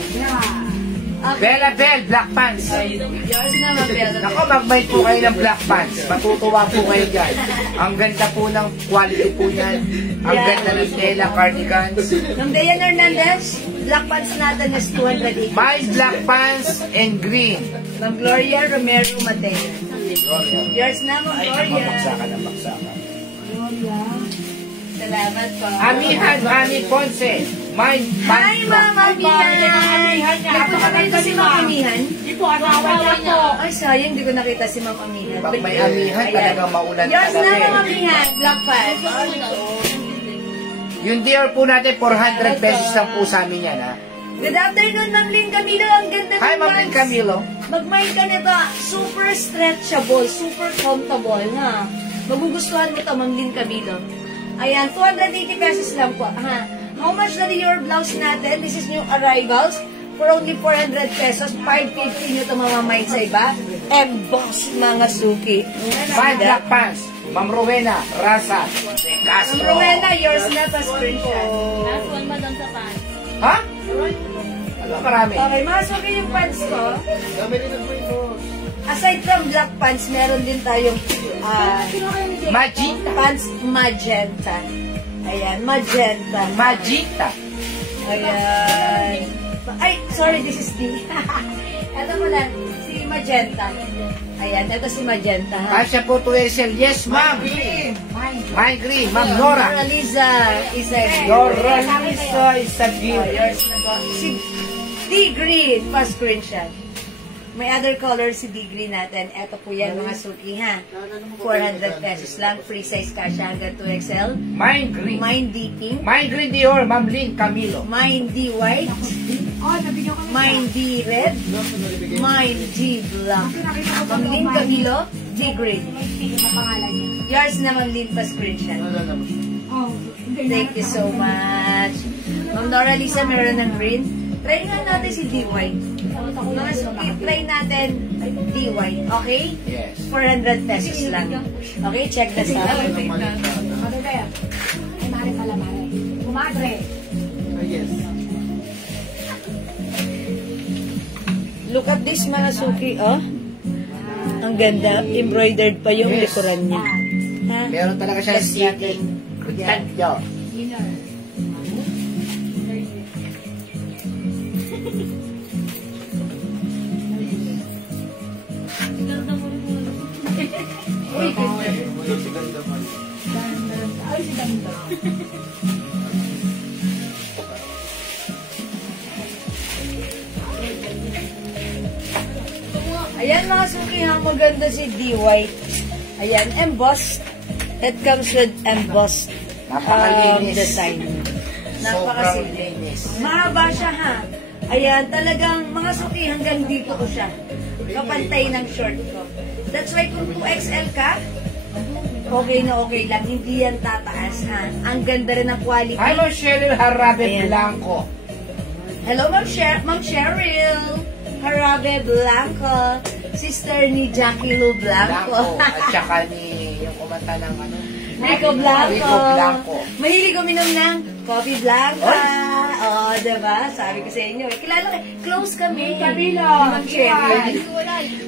Bella Bell, black pants. Yours na, Ma'am Bella. Ako, mag-buy po kayo ng black pants. Matutuwa po kayo dyan. Ang ganda po ng quality po niyan. Ang ganda ng tela, cardigans. Ma'am Dayan Hernandez, black pants natin is 280. My black pants and green. Ma'am Gloria Romero Mateo. Yours na, Ma'am Gloria. Baksakan ng baksakan. Salamat po. Amihan, Ami Ponce. My Hi, pants. Ma'am Amihan. Nagpunta si Ma'am Amihan? Hindi po, asawa niya. Ay, sayang, hindi ko nakita si Ma'am Amihan. Pag may amihan, talagang maulan Yours na, talaga Ma'am eh. Amihan. Black pants. Yung Dior po natin, 400 pesos lang po sa amin yan, ha? Good afternoon, Ma'am Lynn Camilo. Ang ganda ng Hi, Ma'am Lynn Camilo. Mag-mind ka nito. Super stretchable, super comfortable, ha? Magugustuhan mo ito, Ma'am Lynn Camilo. Ayan, 280 pesos lang po, ha? How much na your blouse natin? This is new arrivals. For only 400 pesos, 550 nyo ito mamamayin sa iba. Emboss, mga suki. My black pants. Ma'am Rowena, Rasa, De Ma'am Castro. Rowena, yours na pa screenshot. Last one, madam sa pants. Ha? Ano marami? Okay, mga suki yung pants ko. Aside from black pants, meron din tayong Magita. pants magenta. Ayan, magenta. Magita. Ayan. Ay, sorry, this is D. Ito muna, si magenta. Ayan, ito si magenta. Ha? Kasya po to SL. Yes, ma'am. My green. Ma'am Nora. Nora Liza is a Nora Lisa is a green. yours na po. Si D green, pa screenshot. May other color si D green natin. Ito po yan, mga suki, ha? 400 pesos lang. Free size kasha hanggang 2XL. My green. Mine D pink. My green Dior. Ma'am Lynn Camilo. Mine D white. Mine D red. Mine D black. Ma'am Lynn Camilo, D green. Yours na, Ma'am Lynn, pa screenshot. Thank you so much. Ma'am Nora Lisa, meron ng green. Try nga natin si D white. Mga suki, try natin D white. Okay? Yes. 400 pesos lang. Okay, check this out. Look at this, mga suki, oh. Ang ganda. Embroidered pa yung likuran niya. Ha? Meron talaga siya sitting. Tanyo. Ayan, mga suki, ha, maganda si D white. Ayan, embossed. It comes with embossed Napakalinis. design. Sobrang Napakasimple. linis. Mahaba siya, ha. Ayan, talagang mga suki, hanggang dito ko siya. Kapantay ng short ko. That's why kung 2XL ka, okay na okay lang. Hindi yan tataas, ha. Ang ganda rin ng quality. Hi, Ma'am Cheryl Harabe Ayan. Blanco. Hello, Ma'am Cheryl. Harabe Blanco. Sister ni Jackie Lou Blanco. At saka ni yung kumanta ng ano. Rico Blanco. Rico Blanco. Mahilig uminom ng coffee blanca. Oh, diba? Sabi ko sa inyo. Kilala ka. Close kami. Camilo. Ma'am Cheryl.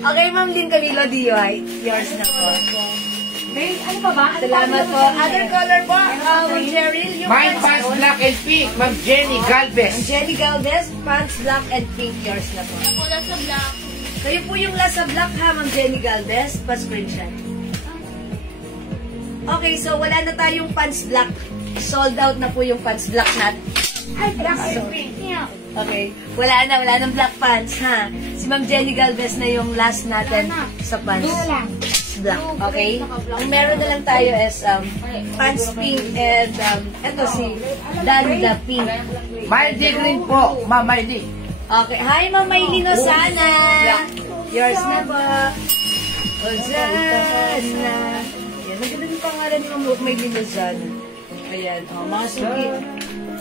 Okay, Ma'am Lynn Camilo, DUI. Yours na po. Ano pa ba? Salamat po. Other color po, Ma'am Cheryl. Yung My pants black and pink. Ma'am Jenny Galvez. Jenny Galvez, pants black and pink. Yours na po. Wala sa black. Kayo po yung last sa black, ha, Ma'am Jenny Galvez. Pa-screenshot. Okay, so wala na tayong pants black. Sold out na po yung pants black natin. Ay, black and pink. Okay, wala nang black pants, ha? Si Ma'am Jenny Galvez na yung last natin sa pants black, okay? Ang meron na lang tayo is pants pink and eto si Danda pink. Miley Green po. Ma'am Miley. Okay, hi Ma'am Maylin Osana. Yours na po. Osana. Yan, maganda yung pangalan ni Ma'am Maylin Osana. Ayan, mga suki.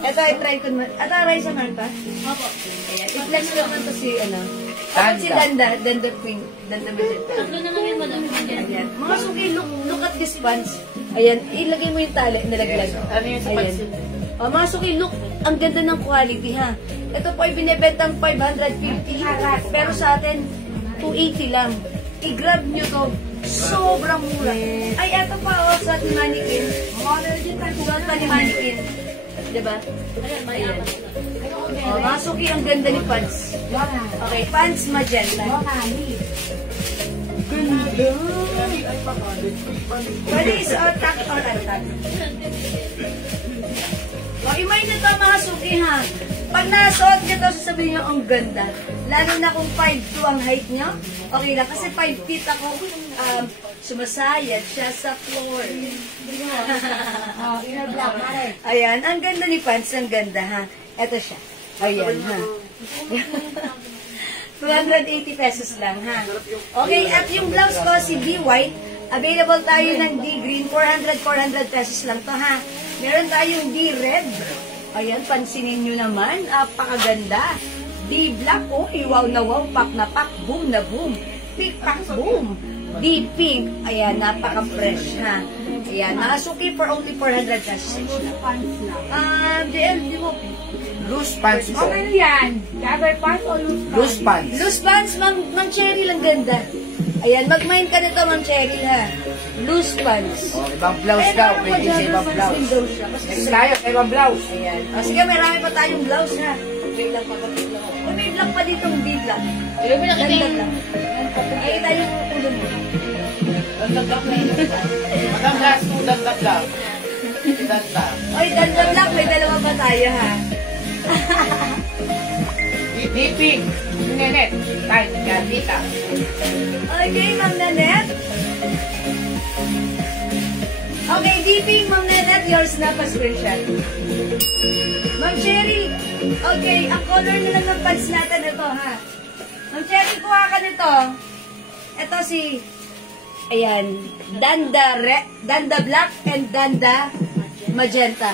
Ito, i-try ko naman. Ito, Raisa Marta? Opo. Ayan, i-flex ko naman to si, Dapat si Danda pink. Danda magenta. Tatlo na lang yung madam. Ayan. Mga suki, look at this pants. Ayan, ilagay mo yung tali, nalaglag. Ano yung sa Ayan. pansin? Mga suki, look ang ganda ng quality ha. Ito po ay binibentang 550, pero sa atin, 280 lang. I-grab nyo to. Sobrang mura. Ay, eto pa oh, sa Mannequin. Suot pa ni Mannequin. Diba? Ayan. Oh, Masuki, ang ganda ni pants. Okay, pants magenta. Ganda. Pwede isuot tag or antag. O, imay nyo to mga suki ha. Pag nasuot nyo to, sasabihin nyo, ang ganda. Lalo na kung 5'2 ang height nyo, okay lang. Kasi 5 feet ako, sumasayad siya sa floor. Ayan, ang ganda ni pants, ang ganda ha. Eto siya. Ayan ha. 280 pesos lang ha. Okay, at yung blouse ko, si D White, available tayo ng D Green, 400 pesos lang to ha. Meron tayong D Red. Ayan, pansinin nyo naman, apakaganda. D Black, oh, wow na wow, pak na pak, boom na boom. Pink pak boom. D Pink, ayan, napaka-fresh ha. Ayan, nakasuki for only 400 pesos. di mo. Loose pants po. Ano yan? Cover pants o loose pants? Loose pants. Loose pants, Ma'am Cheryl, ang ganda. Ayan, mag-mind ka nito, Ma'am Cheryl, ha. Loose pants. Oh, ibang blouse daw. Pwede sa ibang blouse. Next tayo, sa ibang blouse. Ayan. O, sige, marami pa tayong blouse, ha. Wait lang, papakit lang. O, may black pa ditong D-black. Ayaw mo nakita Ganda yung... lang. Ay, tayo yung ulo mo. Dandag na yun. Madam last two, dandag lang. Dandag. Oy, dandan lang, may dalawa pa tayo, ha. Diping. Nenet. Tayo, Gandita. Okay, Ma'am Nanette. Okay, Diping, Ma'am Nanette, yours na pa screenshot. Ma'am Cheryl, okay, ang color na lang ng pants natin ito, ha. Ma'am Cheryl, kuha ka nito. Ito si, ayan, Danda Black and Danda Magenta.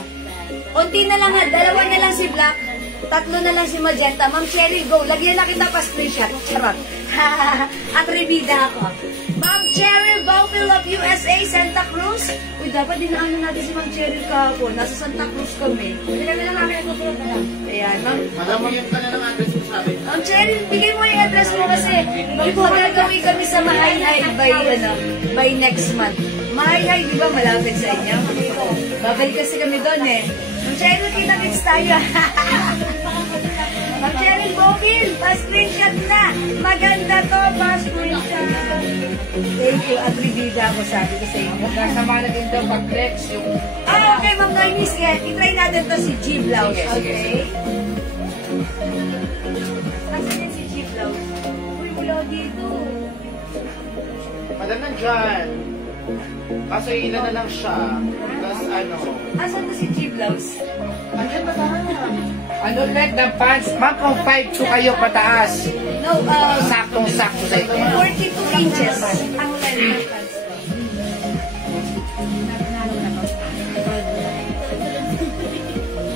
Unti na lang, ha. Dalawa na lang si Black. Tatlo na lang si Magenta. Ma'am Cheryl, go. Lagyan na kita pa screenshot. Charot. At rebida ako. Ma'am Cheryl, Bowville of USA, Santa Cruz. Uy, dapat dinaanan natin si Ma'am Cheryl kahapon. Nasa Santa Cruz kami. Hindi kami lang namin nagsusunod na lang. Ayan, Ma'am. Madam, yung ka na ng address mo sabi. Ma'am Cheryl, bigay mo yung address mo kasi magagawin kami sa Mahayhay by next month. Mahayhay, di ba malapit sa inyo? Babalik kasi kami doon eh. Ma'am Cheryl, kita-kits tayo. Ma'am Cheryl Bowville, pa-screenshot na. Maganda to, pa-screenshot. Thank you. Atribida ako, sabi ko sa inyo. Kasama na din daw pag-flex yung... Okay, Ma'am Noymis. I-try natin to si G Blouse. Sige, sige. Okay? Nasaan yan si G Blouse? Uy, wala dito. Madam, nandyan. Kaso ilan na lang siya. Tapos ano. Asan na si G Blouse? Andyan ba tayo? Ano ulit ng pants? Ma'am, kung 5'2 kayo pataas. No, Saktong-sakto sa inyo. 42 inches. Ang length ng pants.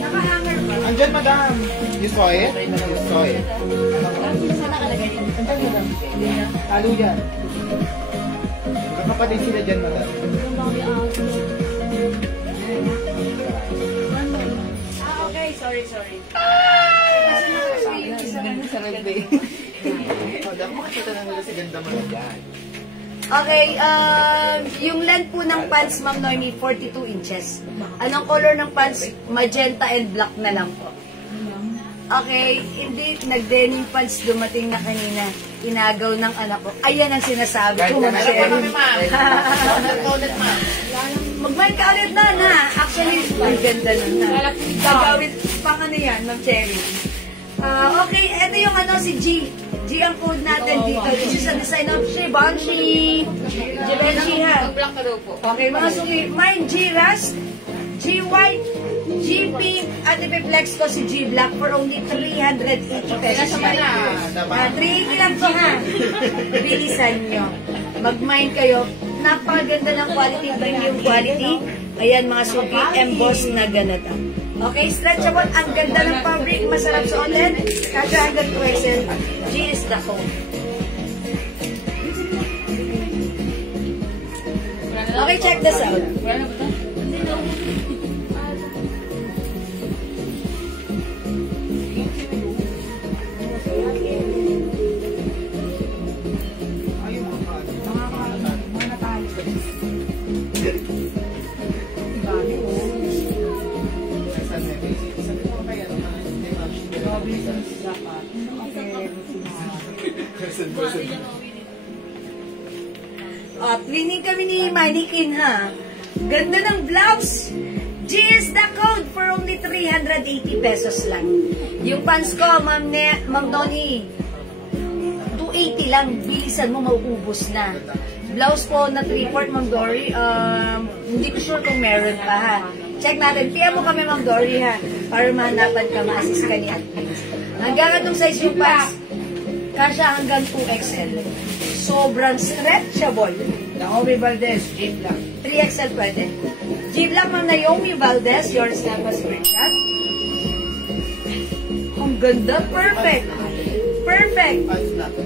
Naka-hanger ba? Andyan, madam. You saw it? You saw it. Saan nakalagay dito? Talo yan. Kapatid sila dyan, madam. Okay. Sorry. Madam, makikita na nila si ganda mo dyan. Okay, yung length po ng pants, Ma'am Noemi, 42 inches. Anong color ng pants? Magenta and black na lang po. Okay, hindi, nag-denim pants dumating na kanina. Inagaw ng anak ko. Ayan ang sinasabi ko, Ma'am Cheryl. Ulit, ma'am. Mag-mind ka ulit na, ha? Actually, ang ganda nun, ha? Gagawin, pang ano yan, Ma'am Cheryl. Okay, ito yung ano, si G. G ang code natin dito. This is a design of Givenchy. Givenchy, ha? Mag-block ka daw po. Okay, mga suki. Mine, G Rust, G White, G Pink, at ipiplex ko si G Black for only 380 pesos. 380 lang to, ha? Bilisan nyo. Mag-mind kayo. Napakaganda ng quality, premium quality. Ayan, mga suki, embossed na ganito. Okay, stretchable. Ang ganda ng fabric. Masarap suotin. Kasha hanggang 12. G is the code. Okay, check this out. Cleaning kami ni Mannequin, ha? Ganda ng blouse. G is the code for only 380 pesos lang. Yung pants ko, Ma'am Noni, 280 lang. Bilisan mo, mauubos na. Blouse po na 3/4, Ma'am Dory. Hindi ko sure kung meron pa, ha? Check natin. PM mo kami, Ma'am Dory, ha? Para mahanapan ka, ma-assist ka ni Adkins. Hanggang atong size yung pants, kasya hanggang 2XL. Sobrang stretchable. Naomi Valdez, G Black. 3XL pwede. G Black, Ma'am Naomi Valdez, yours na pa screenshot. Ang ganda, perfect. Perfect.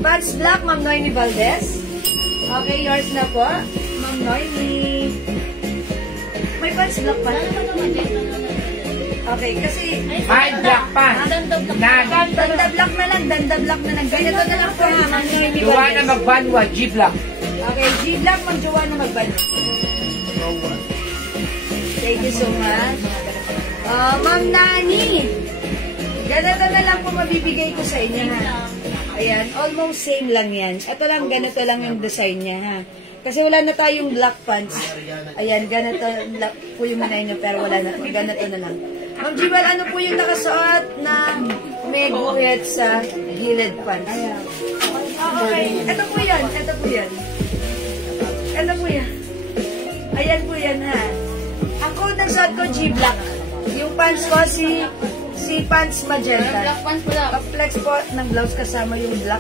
Pants Black, Ma'am Noemi Valdez. Okay, yours na po, Ma'am Noemi. May pants Black pa. Okay, kasi... May black pants. Danda Black na lang, Danda Black na lang. Ganito na lang po, Ma'am Noemi Valdez. Joanna Magbanwa, G Black. Okay, G Black, Ma'am Joanna Magbanwa. Thank you so much. Ma'am Nani, ganito na lang po mabibigay ko sa inyo, ha. Ayan, almost same lang yan. Ito lang, ganito lang yung design niya, ha. Kasi wala na tayong black pants. Ayan, ganito po yung manay niyo, pero wala na. Ganito na lang. Ma'am Jibal, ano po yung nakasuot na may guhit sa gilid pants? Okay, ito po yan. Ito po yan. Ito po yan. Ayan po yan, ha. Ako, nagsuot ko G-Black. Yung pants ko, si pants magenta. Black pants pala. Flex po ng blouse kasama yung black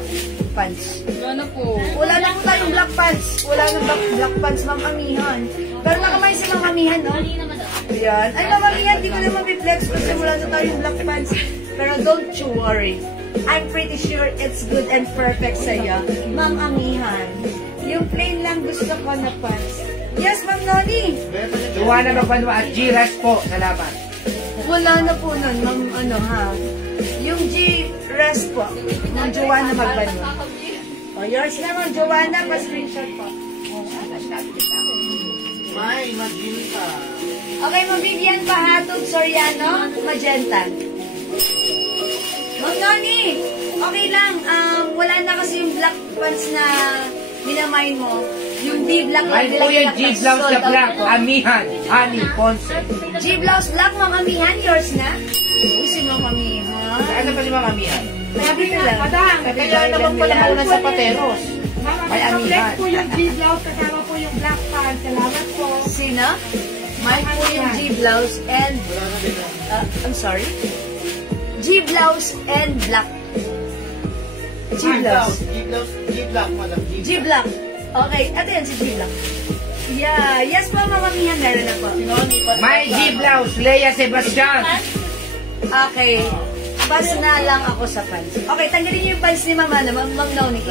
pants. Ano po? Wala na po tayong black pants. Wala na black pants, Ma'am Amihan. Pero nakamay si Ma'am Amihan, no? Ayan. Ay, Ma'am Amihan, di ko na mapiflex kasi wala na tayong black pants. Pero don't you worry. I'm pretty sure it's good and perfect sa'yo, Ma'am Amihan. Yung plain lang gusto ko na pants. Yes, Ma'am Noni. Joanna Magbanwa at G-Res po. Salamat. Wala na po nun, Ma'am, ano, ha? Yung G-Rest po, ng Joanna Magbanwa. O, yours na, Ma'am Joanna, pa-screenshot po. May magenta. Okay, Ma'am Vivian Pahatog Soriano, magenta. Ma'am Noni, okay lang, wala na kasi yung black pants na minamay mo. Yung D-Black Ay po yung G-Blouse na black. Amihan, Honey, Ponce. G-Blouse Black, Ma'am Amihan, yours na? Uy, si Ma'am Amihan. Ano pa si Ma'am Amihan? Sabi ko lang. Kaya naman pala muna sa Pateros. May Amihan. po yung G-Blouse, kasama po yung black pants. Salamat po. Sino? May po yung G-Blouse and... I'm sorry? G-Blouse and black. G-Blouse. G-Black, madam. G-Black. Okay, ito yan si G-Black. Yeah, yes po, Ma'am Amihan, meron na po. May G-Blouse, Lea Sebastian. Okay, basta na lang ako sa pants. Okay, tanggalin niyo yung pants ni Mama na Ma'am Noni.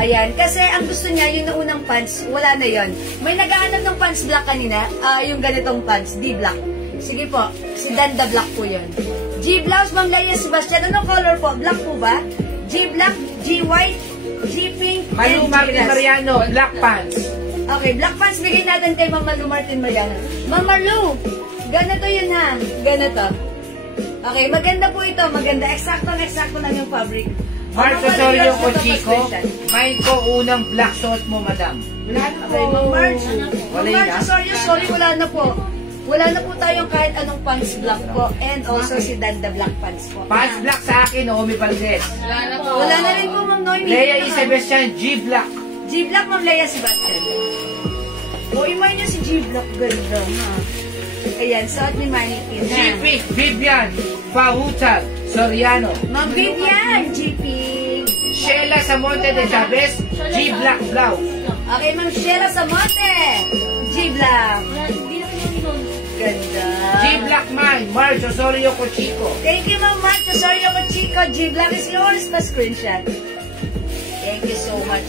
Ayan, kasi ang gusto niya, yung naunang pants, wala na yon. May naghahanap ng pants black kanina, yung ganitong pants, D-Black. Sige po, si Danda Black po yun. G-Blouse, Ma'am Lea Sebastian, anong color po? Black po ba? G-Black, G-White, G-Pink, Malu Martin Mariano, black pants. Okay, black pants bigay natin kay Ma'am Malu Martin Mariano. Ma'am Malu, ganito yun, ha? Ganito. Okay, maganda po ito. Maganda. Eksakto lang yung fabric. Marco Sorio ko, Chico. May ko unang black suot mo, madam. Okay, Ma'am March. Ma'am March, sorry, wala na po. Wala na po tayong kahit anong pants black po. And also si Danda black pants po. Pants black sa akin, Naomi Valdez. Wala na rin po, Ma'am Noemi. Lea Sebastian, G-Black. G-Black, Ma'am Lea Sebastian. O, imay niyo si G-Black. Ganda, ha? Ayan, suot ni Mannequin. G-Pink, Vivian, Pahutag, Soriano. Ma'am Vivian, G-Pink. Sheila Samonte de Chavez, G-Black blouse. Okay, Ma'am Sheila Samonte. G-Black. Ganda. G-Black mine, March Osorio ko, Chico. Thank you, Ma'am March. Sorry ako, Chico. G-Black is yours. Pa-screenshot. Thank you so much.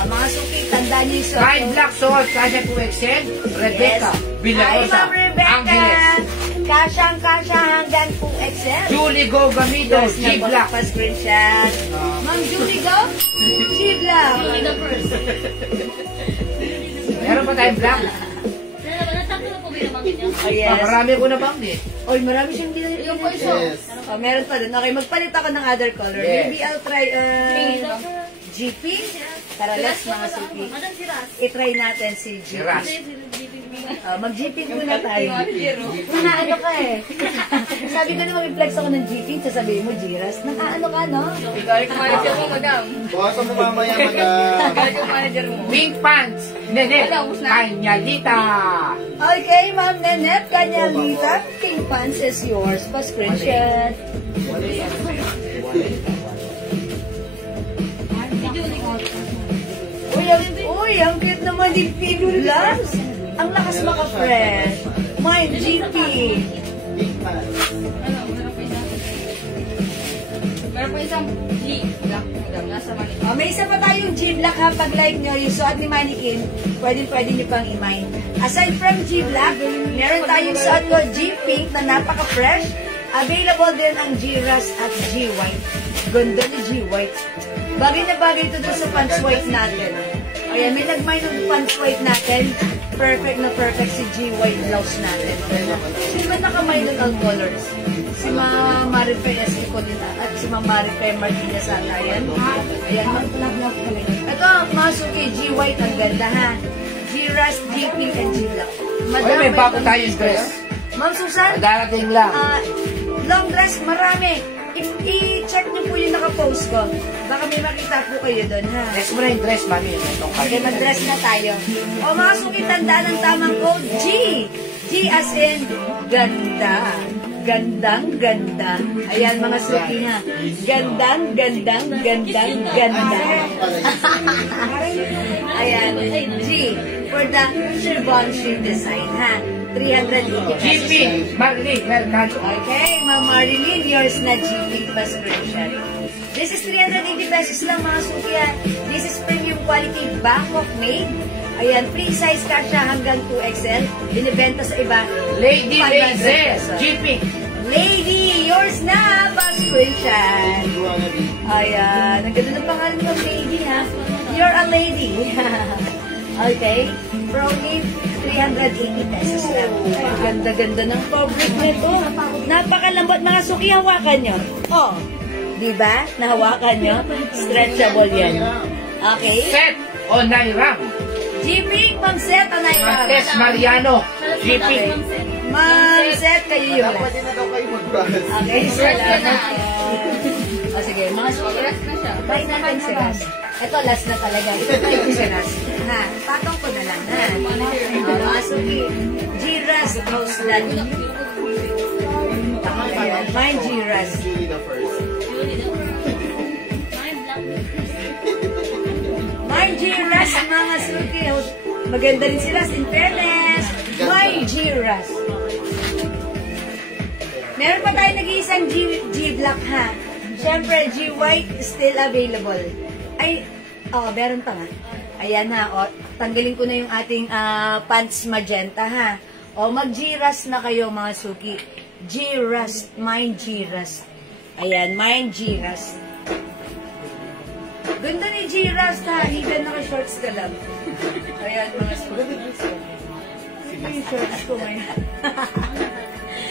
Mga suki, tandaan niyo yung suot. Kahit black suot, kasya po Excel, Rebecca, Villarosa, Hi, Ma'am Rebecca. Angeles. Kasyang-kasya hanggang po Excel. Julie Go Gamido, Yours na po. G-Black. Pa-screenshot. Ma'am Julie Go? G-Black. The first. Meron pa tayong black. Natatlo na po ba yung mga ganyan? Oh, yes. Marami ko na banggit. Oy, marami siyang ginagawa. Yung pulso. Yes. Oh, meron pa dun. Okay, magpalit ako ng other color. Yes. Maybe I'll try GP. Tara, let's mga suki. Madam si Ras. I-try natin si GP. Ras. Mag-GP muna tayo. Nakaano ka eh. Sabi ko na mag-flex ako ng GP, sasabihin mo, Giras. Nakaano ka, no? Galit yung manager mo, madam. Bawasan mo mamaya, madam. Galit yung manager mo. Pink pants. Nene. Kanyalita. Okay, Ma'am Nenette Kanyalita. Pink pants is yours. Pa-screenshot. Uy, ang cute naman ni Pilulas. Ang lakas maka-fresh. My GP. Big man. Meron pa isang G. Black, madam. Nasa Manila. Oh, may isa pa tayong G-Black ha. Pag like nyo, yung suot ni Mannequin, pwede nyo pang i-mine. Aside from G-Black, meron tayong suot ko G-Pink na napaka-fresh. Available din ang G-Ras at G-White. Ganda ni G-White. Bagay na bagay ito dun sa pants white natin. Ayan, may nag-mine ng pants white natin. Perfect na perfect si G-White blouse natin. Sino ba naka-mine ng all colors? Si Ma Marife Esquicolina at si Ma Marife Martinez ata yan. Ayan, ito, mga suki, G-White, ang ganda ha. G-Ras, G-Pink, and G-Black. Uy, may bago tayong dress. Ma'am Susan, Darating lang. long dress, marami. I-check niyo po yung nakapost ko. Baka may makita po kayo doon, ha? Dress mo na yung dress, mami. Itong Okay, mag-dress na tayo. O mga suki, tandaan ang tamang code, G. G as in, ganda. Gandang, ganda. Ayan, mga suki ha. Gandang, gandang, gandang, ganda. Ayan, G. For the Givenchy design, ha? 380 pesos. GP. Marilyn, Mercado. Okay, Ma'am Marilyn, yours na GP pascription. This is 380 pesos lang mga suki ha. This is premium quality Bangkok made. Ayan, free size ka siya hanggang 2XL. Binibenta sa iba. Lady 500 Lazy. pesos. GP. Lady, yours na pascription. Ayan, ang ganda ng pangalan ng lady ha. You're a lady. Okay, Brownie, 380 pesos lang. Ang ganda-ganda ng fabric nito. Napakalambot mga suki, hawakan nyo. Oh, di ba? Nahawakan nyo? Stretchable yan. Okay. Set o Nairang. GP, Ma'am Seth, anay Martes Mariano. GP. Ma'am Seth, kayo yung last. Pwede na daw kayo mag-brush. Okay, salamat. O sige, mga suki. Rest na siya. Try natin si Ras. Ito, last na talaga. Ito try ko si Ras. Ha, patong ko na lang, ha. Mga suki. G-Ras, close lang. Ayan, mine G-Ras. Julie the first. Mine G-Ras, mga suki. Maganda rin si Ras, in fairness. Mine G-Ras. Meron pa tayo nag-iisang G-Black, ha. Siyempre, G-White still available. Ay, meron pa nga. Ayan ha, tanggalin ko na yung ating pants magenta ha. Mag-G-Ras na kayo mga suki. G-Ras, mine G-Ras. Ayan, mine G-Ras. Ganda ni G-Ras ha, even naka-shorts ka lang. Ayan mga suki. Ito yung shorts ko ngayon.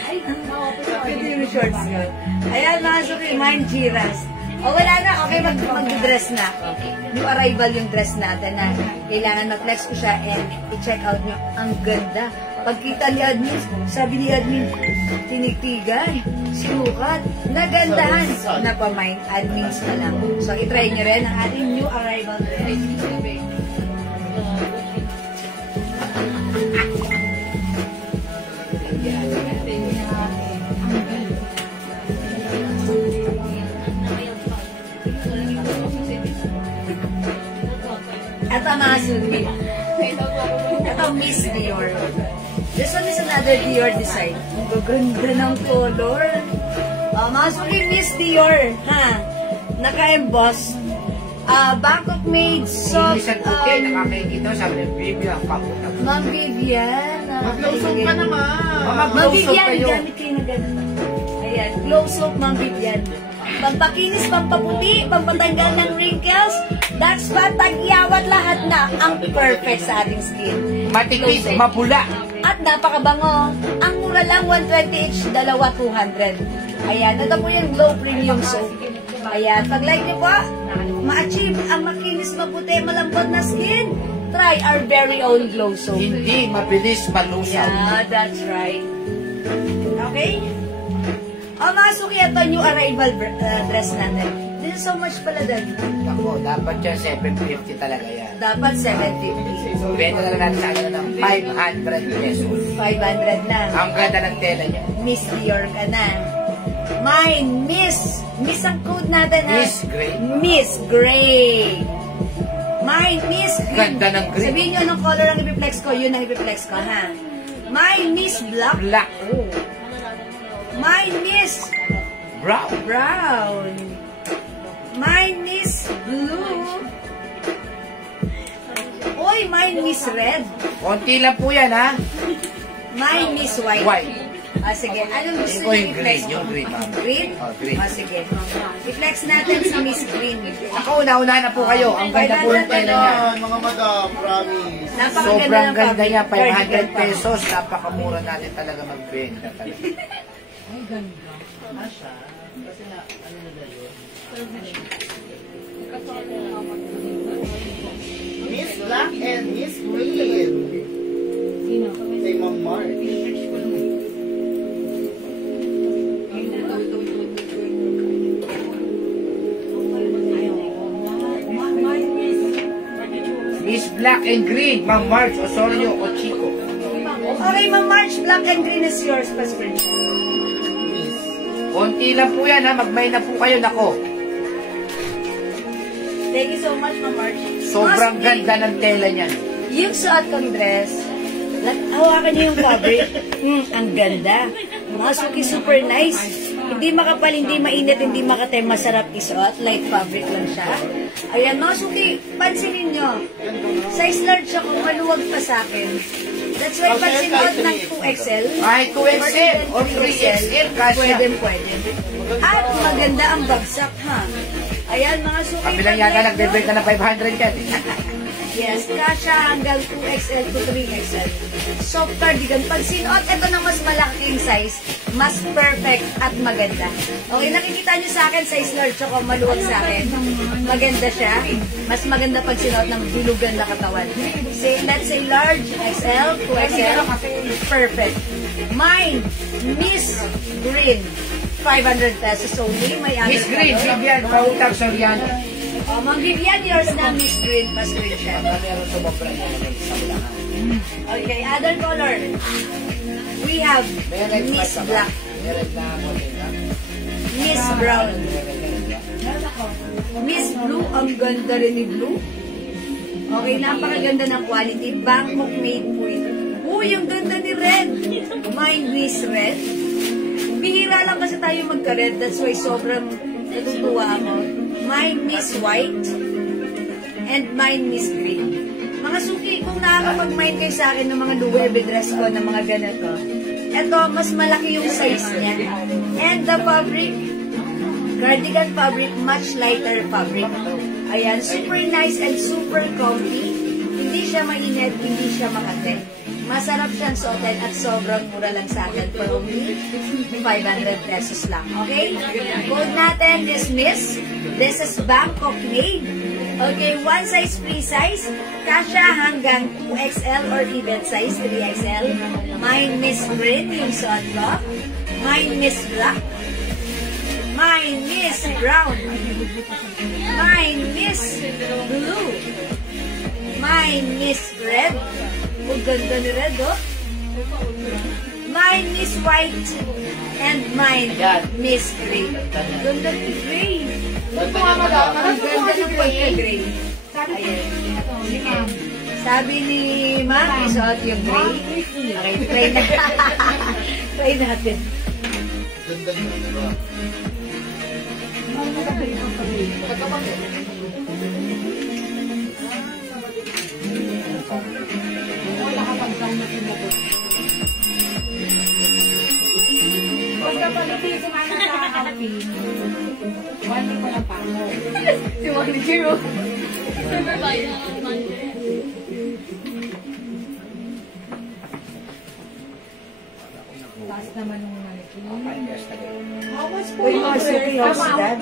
Ito yung shorts ko. Ayan mga suki, mine G-Ras. Wala na. Okay, mag-dress na ako. New arrival yung dress natin na kailangan mag-flex ko siya and i-check out nyo. Ang ganda. Pagkita ni admin, sabi ni admin, tinigtigay, sinukat, nagandahan. Napamind, admins na lang. So, itry nyo rin ang ating new arrival dress. Ito mga suki. Ito Miss Dior. This one is another Dior design. Ang ganda ng color. Mga suki, Miss Dior. Ha? Naka-emboss. Bangkok made soft. Isang puti, nakakikita. Sabi ng Vivian, papunta. Ma'am Vivian. Mag-close-up ka naman. Ma'am Vivian, gamit kayo na ganun. Ayan, close-up Ma'am Vivian. Pampakinis, pampaputi, pampatanggal ng wrinkles, dark spot, tagyawat, lahat na ang perfect sa ating skin. Matipid, mapula. At napakabango. Ang mura lang, 120 each, dalawa 200. Ayan, ito po yung Glow Premium Soap. Ayan, pag like niyo po, ma-achieve ang makinis, maputi, malambot na skin. Try our very own Glow Soap. Hindi mabilis malusaw. Yeah, that's right. Okay? O mga suki, ito new arrival dress natin. There's so much pala din. Ako, dapat yan 750 talaga yan. Dapat 750. Benta na lang natin sa ano ng 500 pesos. 500 na. Ang ganda ng tela niya. Miss Dior ka na. Mine, Miss. Miss ang code natin ha. Miss Gray. Miss Gray. Mine, Miss Green. Ganda ng green. Sabihin nyo anong color ang ipiplex ko, yun ang ipiplex ko ha. Mine, Miss Black. Black. Mine, Miss Brown. Brown. Mine, Miss Blue. Oy, mine, Miss Red. Konti lang po yan, ha? Mine, Miss White. White. Ah, sige. Anong gusto Ito niyo yung i-flex green. ko? Yung green, ma'am. Green? Oh, green. Ah, sige. I-flex natin sa Miss Green. Ako, una-una na po kayo. Ang ganda po ng tela niya. Mga madam, promise. Napakaganda Sobrang ng ganda fabric. niya. Cardigan 500 pa. pesos. Napakamura natin talaga magbenta talaga. Miss Black and Miss Green. Kay Ma'am Mark. Miss Black and Green. Ma'am March Osorio Ochico. Okay, Ma'am March, Black and Green is yours, Pastor. Konti lang po yan, ha? Magmay na po kayo. Nako. Thank you so much, Ma'am March. Sobrang Must be, ganda ng tela niyan. yung suot kong dress, hawakan niyo yung fabric. Ang ganda. Mga suki, super nice. Hindi makapal, hindi mainit, hindi makate, masarap isuot. Light fabric lang siya. Ayan, mga suki, pansinin nyo. Size large ako, maluwag pa sa akin. That's why pag sinuot ng 2XL, Ay, 2XL or 3XL. Kasya. pwede. At maganda ang bagsak, ha? Ayan, mga suki. Kabilang pag yata like nagbebenta ng 500 yan. Yes, kasha hanggang 2XL to 3XL. Soft cardigan. Pag sinuot, ito na mas malaking size, mas perfect at maganda. Okay, nakikita nyo sa akin, size large ako, maluwag sa akin. Maganda siya. Mas maganda pag sinuot ng bilugan na katawan. Say, let's say large, XL, 2XL, perfect. Mine, Miss Green, 500 pesos only. May Miss other Green, color. Vivian, Pautang Soriano. Ma'am Vivian, yours na Miss Green, pa-screenshot. Meron sa mga sa ulangan. Okay, other color. We have Meron Miss pa sa- Black, Meron na Molina. Miss Brown, Meron na. Miss Blue. Ang ganda rin ni Blue. Okay, napakaganda ng quality. Bangkok made po ito. Uy, ang ganda ni Red. Mine Miss Red. Bihira lang kasi tayo magka-red. That's why sobrang natutuwa ako. Mine Miss White and mine Miss Green. Mga suki, kung nakakapag-mind kayo sa akin ng mga Nueve dress ko na mga ganito, eto, mas malaki yung size niya. And the fabric, cardigan fabric, much lighter fabric. Ayan, super nice and super comfy. Hindi siya mainit, hindi siya makate. Masarap siyang suotin at sobrang mura lang sa akin. For only 500 pesos lang. Okay? Code natin is Miss. This is Bangkok made. Okay, one size free size. Kasha hanggang 2XL or even size 3XL. Mine Miss Green, yung suot ko. Mine Miss Black. Mine Miss Brown. Mine Miss Blue. Mine Miss Red. Ang ganda ni Red, oh. Mine Miss White. And mine Miss Gray. Ganda ni Gray. Ang ganda ng pagka-gray. Ayan. Sige. Sabi ni Ma'am, isuot yung gray. Okay, try na. Try natin. Ganda nyo, diba? Basta pag hindi kumana sa akin, wala ko na pa ako. Si Mami Jiro. Super bye. Taas naman ng manicure. How much po? Uy, mga suki, how's that?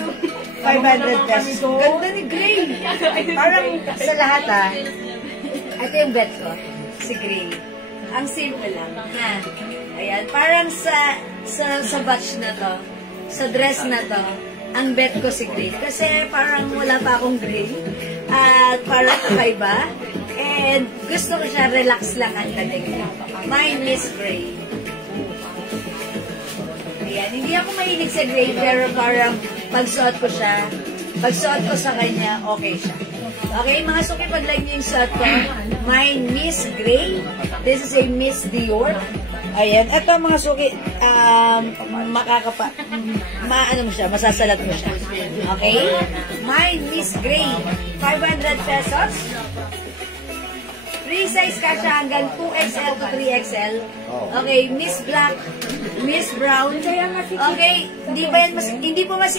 500 pesos. Ganda ni Gray. Parang sa lahat ito yung bet ko. Si Gray. Ang simple lang. Ha? Ayan. Parang sa batch na to, sa dress na to, ang bet ko si Gray. Kasi parang wala pa akong Gray. At parang kakaiba. And gusto ko siya relax lang ang dating. My Miss Gray. Ayan. Hindi ako mahilig sa Gray, pero parang pagsuot ko siya, pagsuot ko sa kanya, okay siya. Okay, mga suki, pag-like niyo yung suot ko, My Miss Gray. This is a Miss Dior. Ayan. Ito mga suki, ano mo siya, masasalat mo siya. Okay? My Miss Gray. 500 pesos. Free size ka siya hanggang 2XL to 3XL. Okay, Miss Black, Miss Brown. Okay, hindi po mas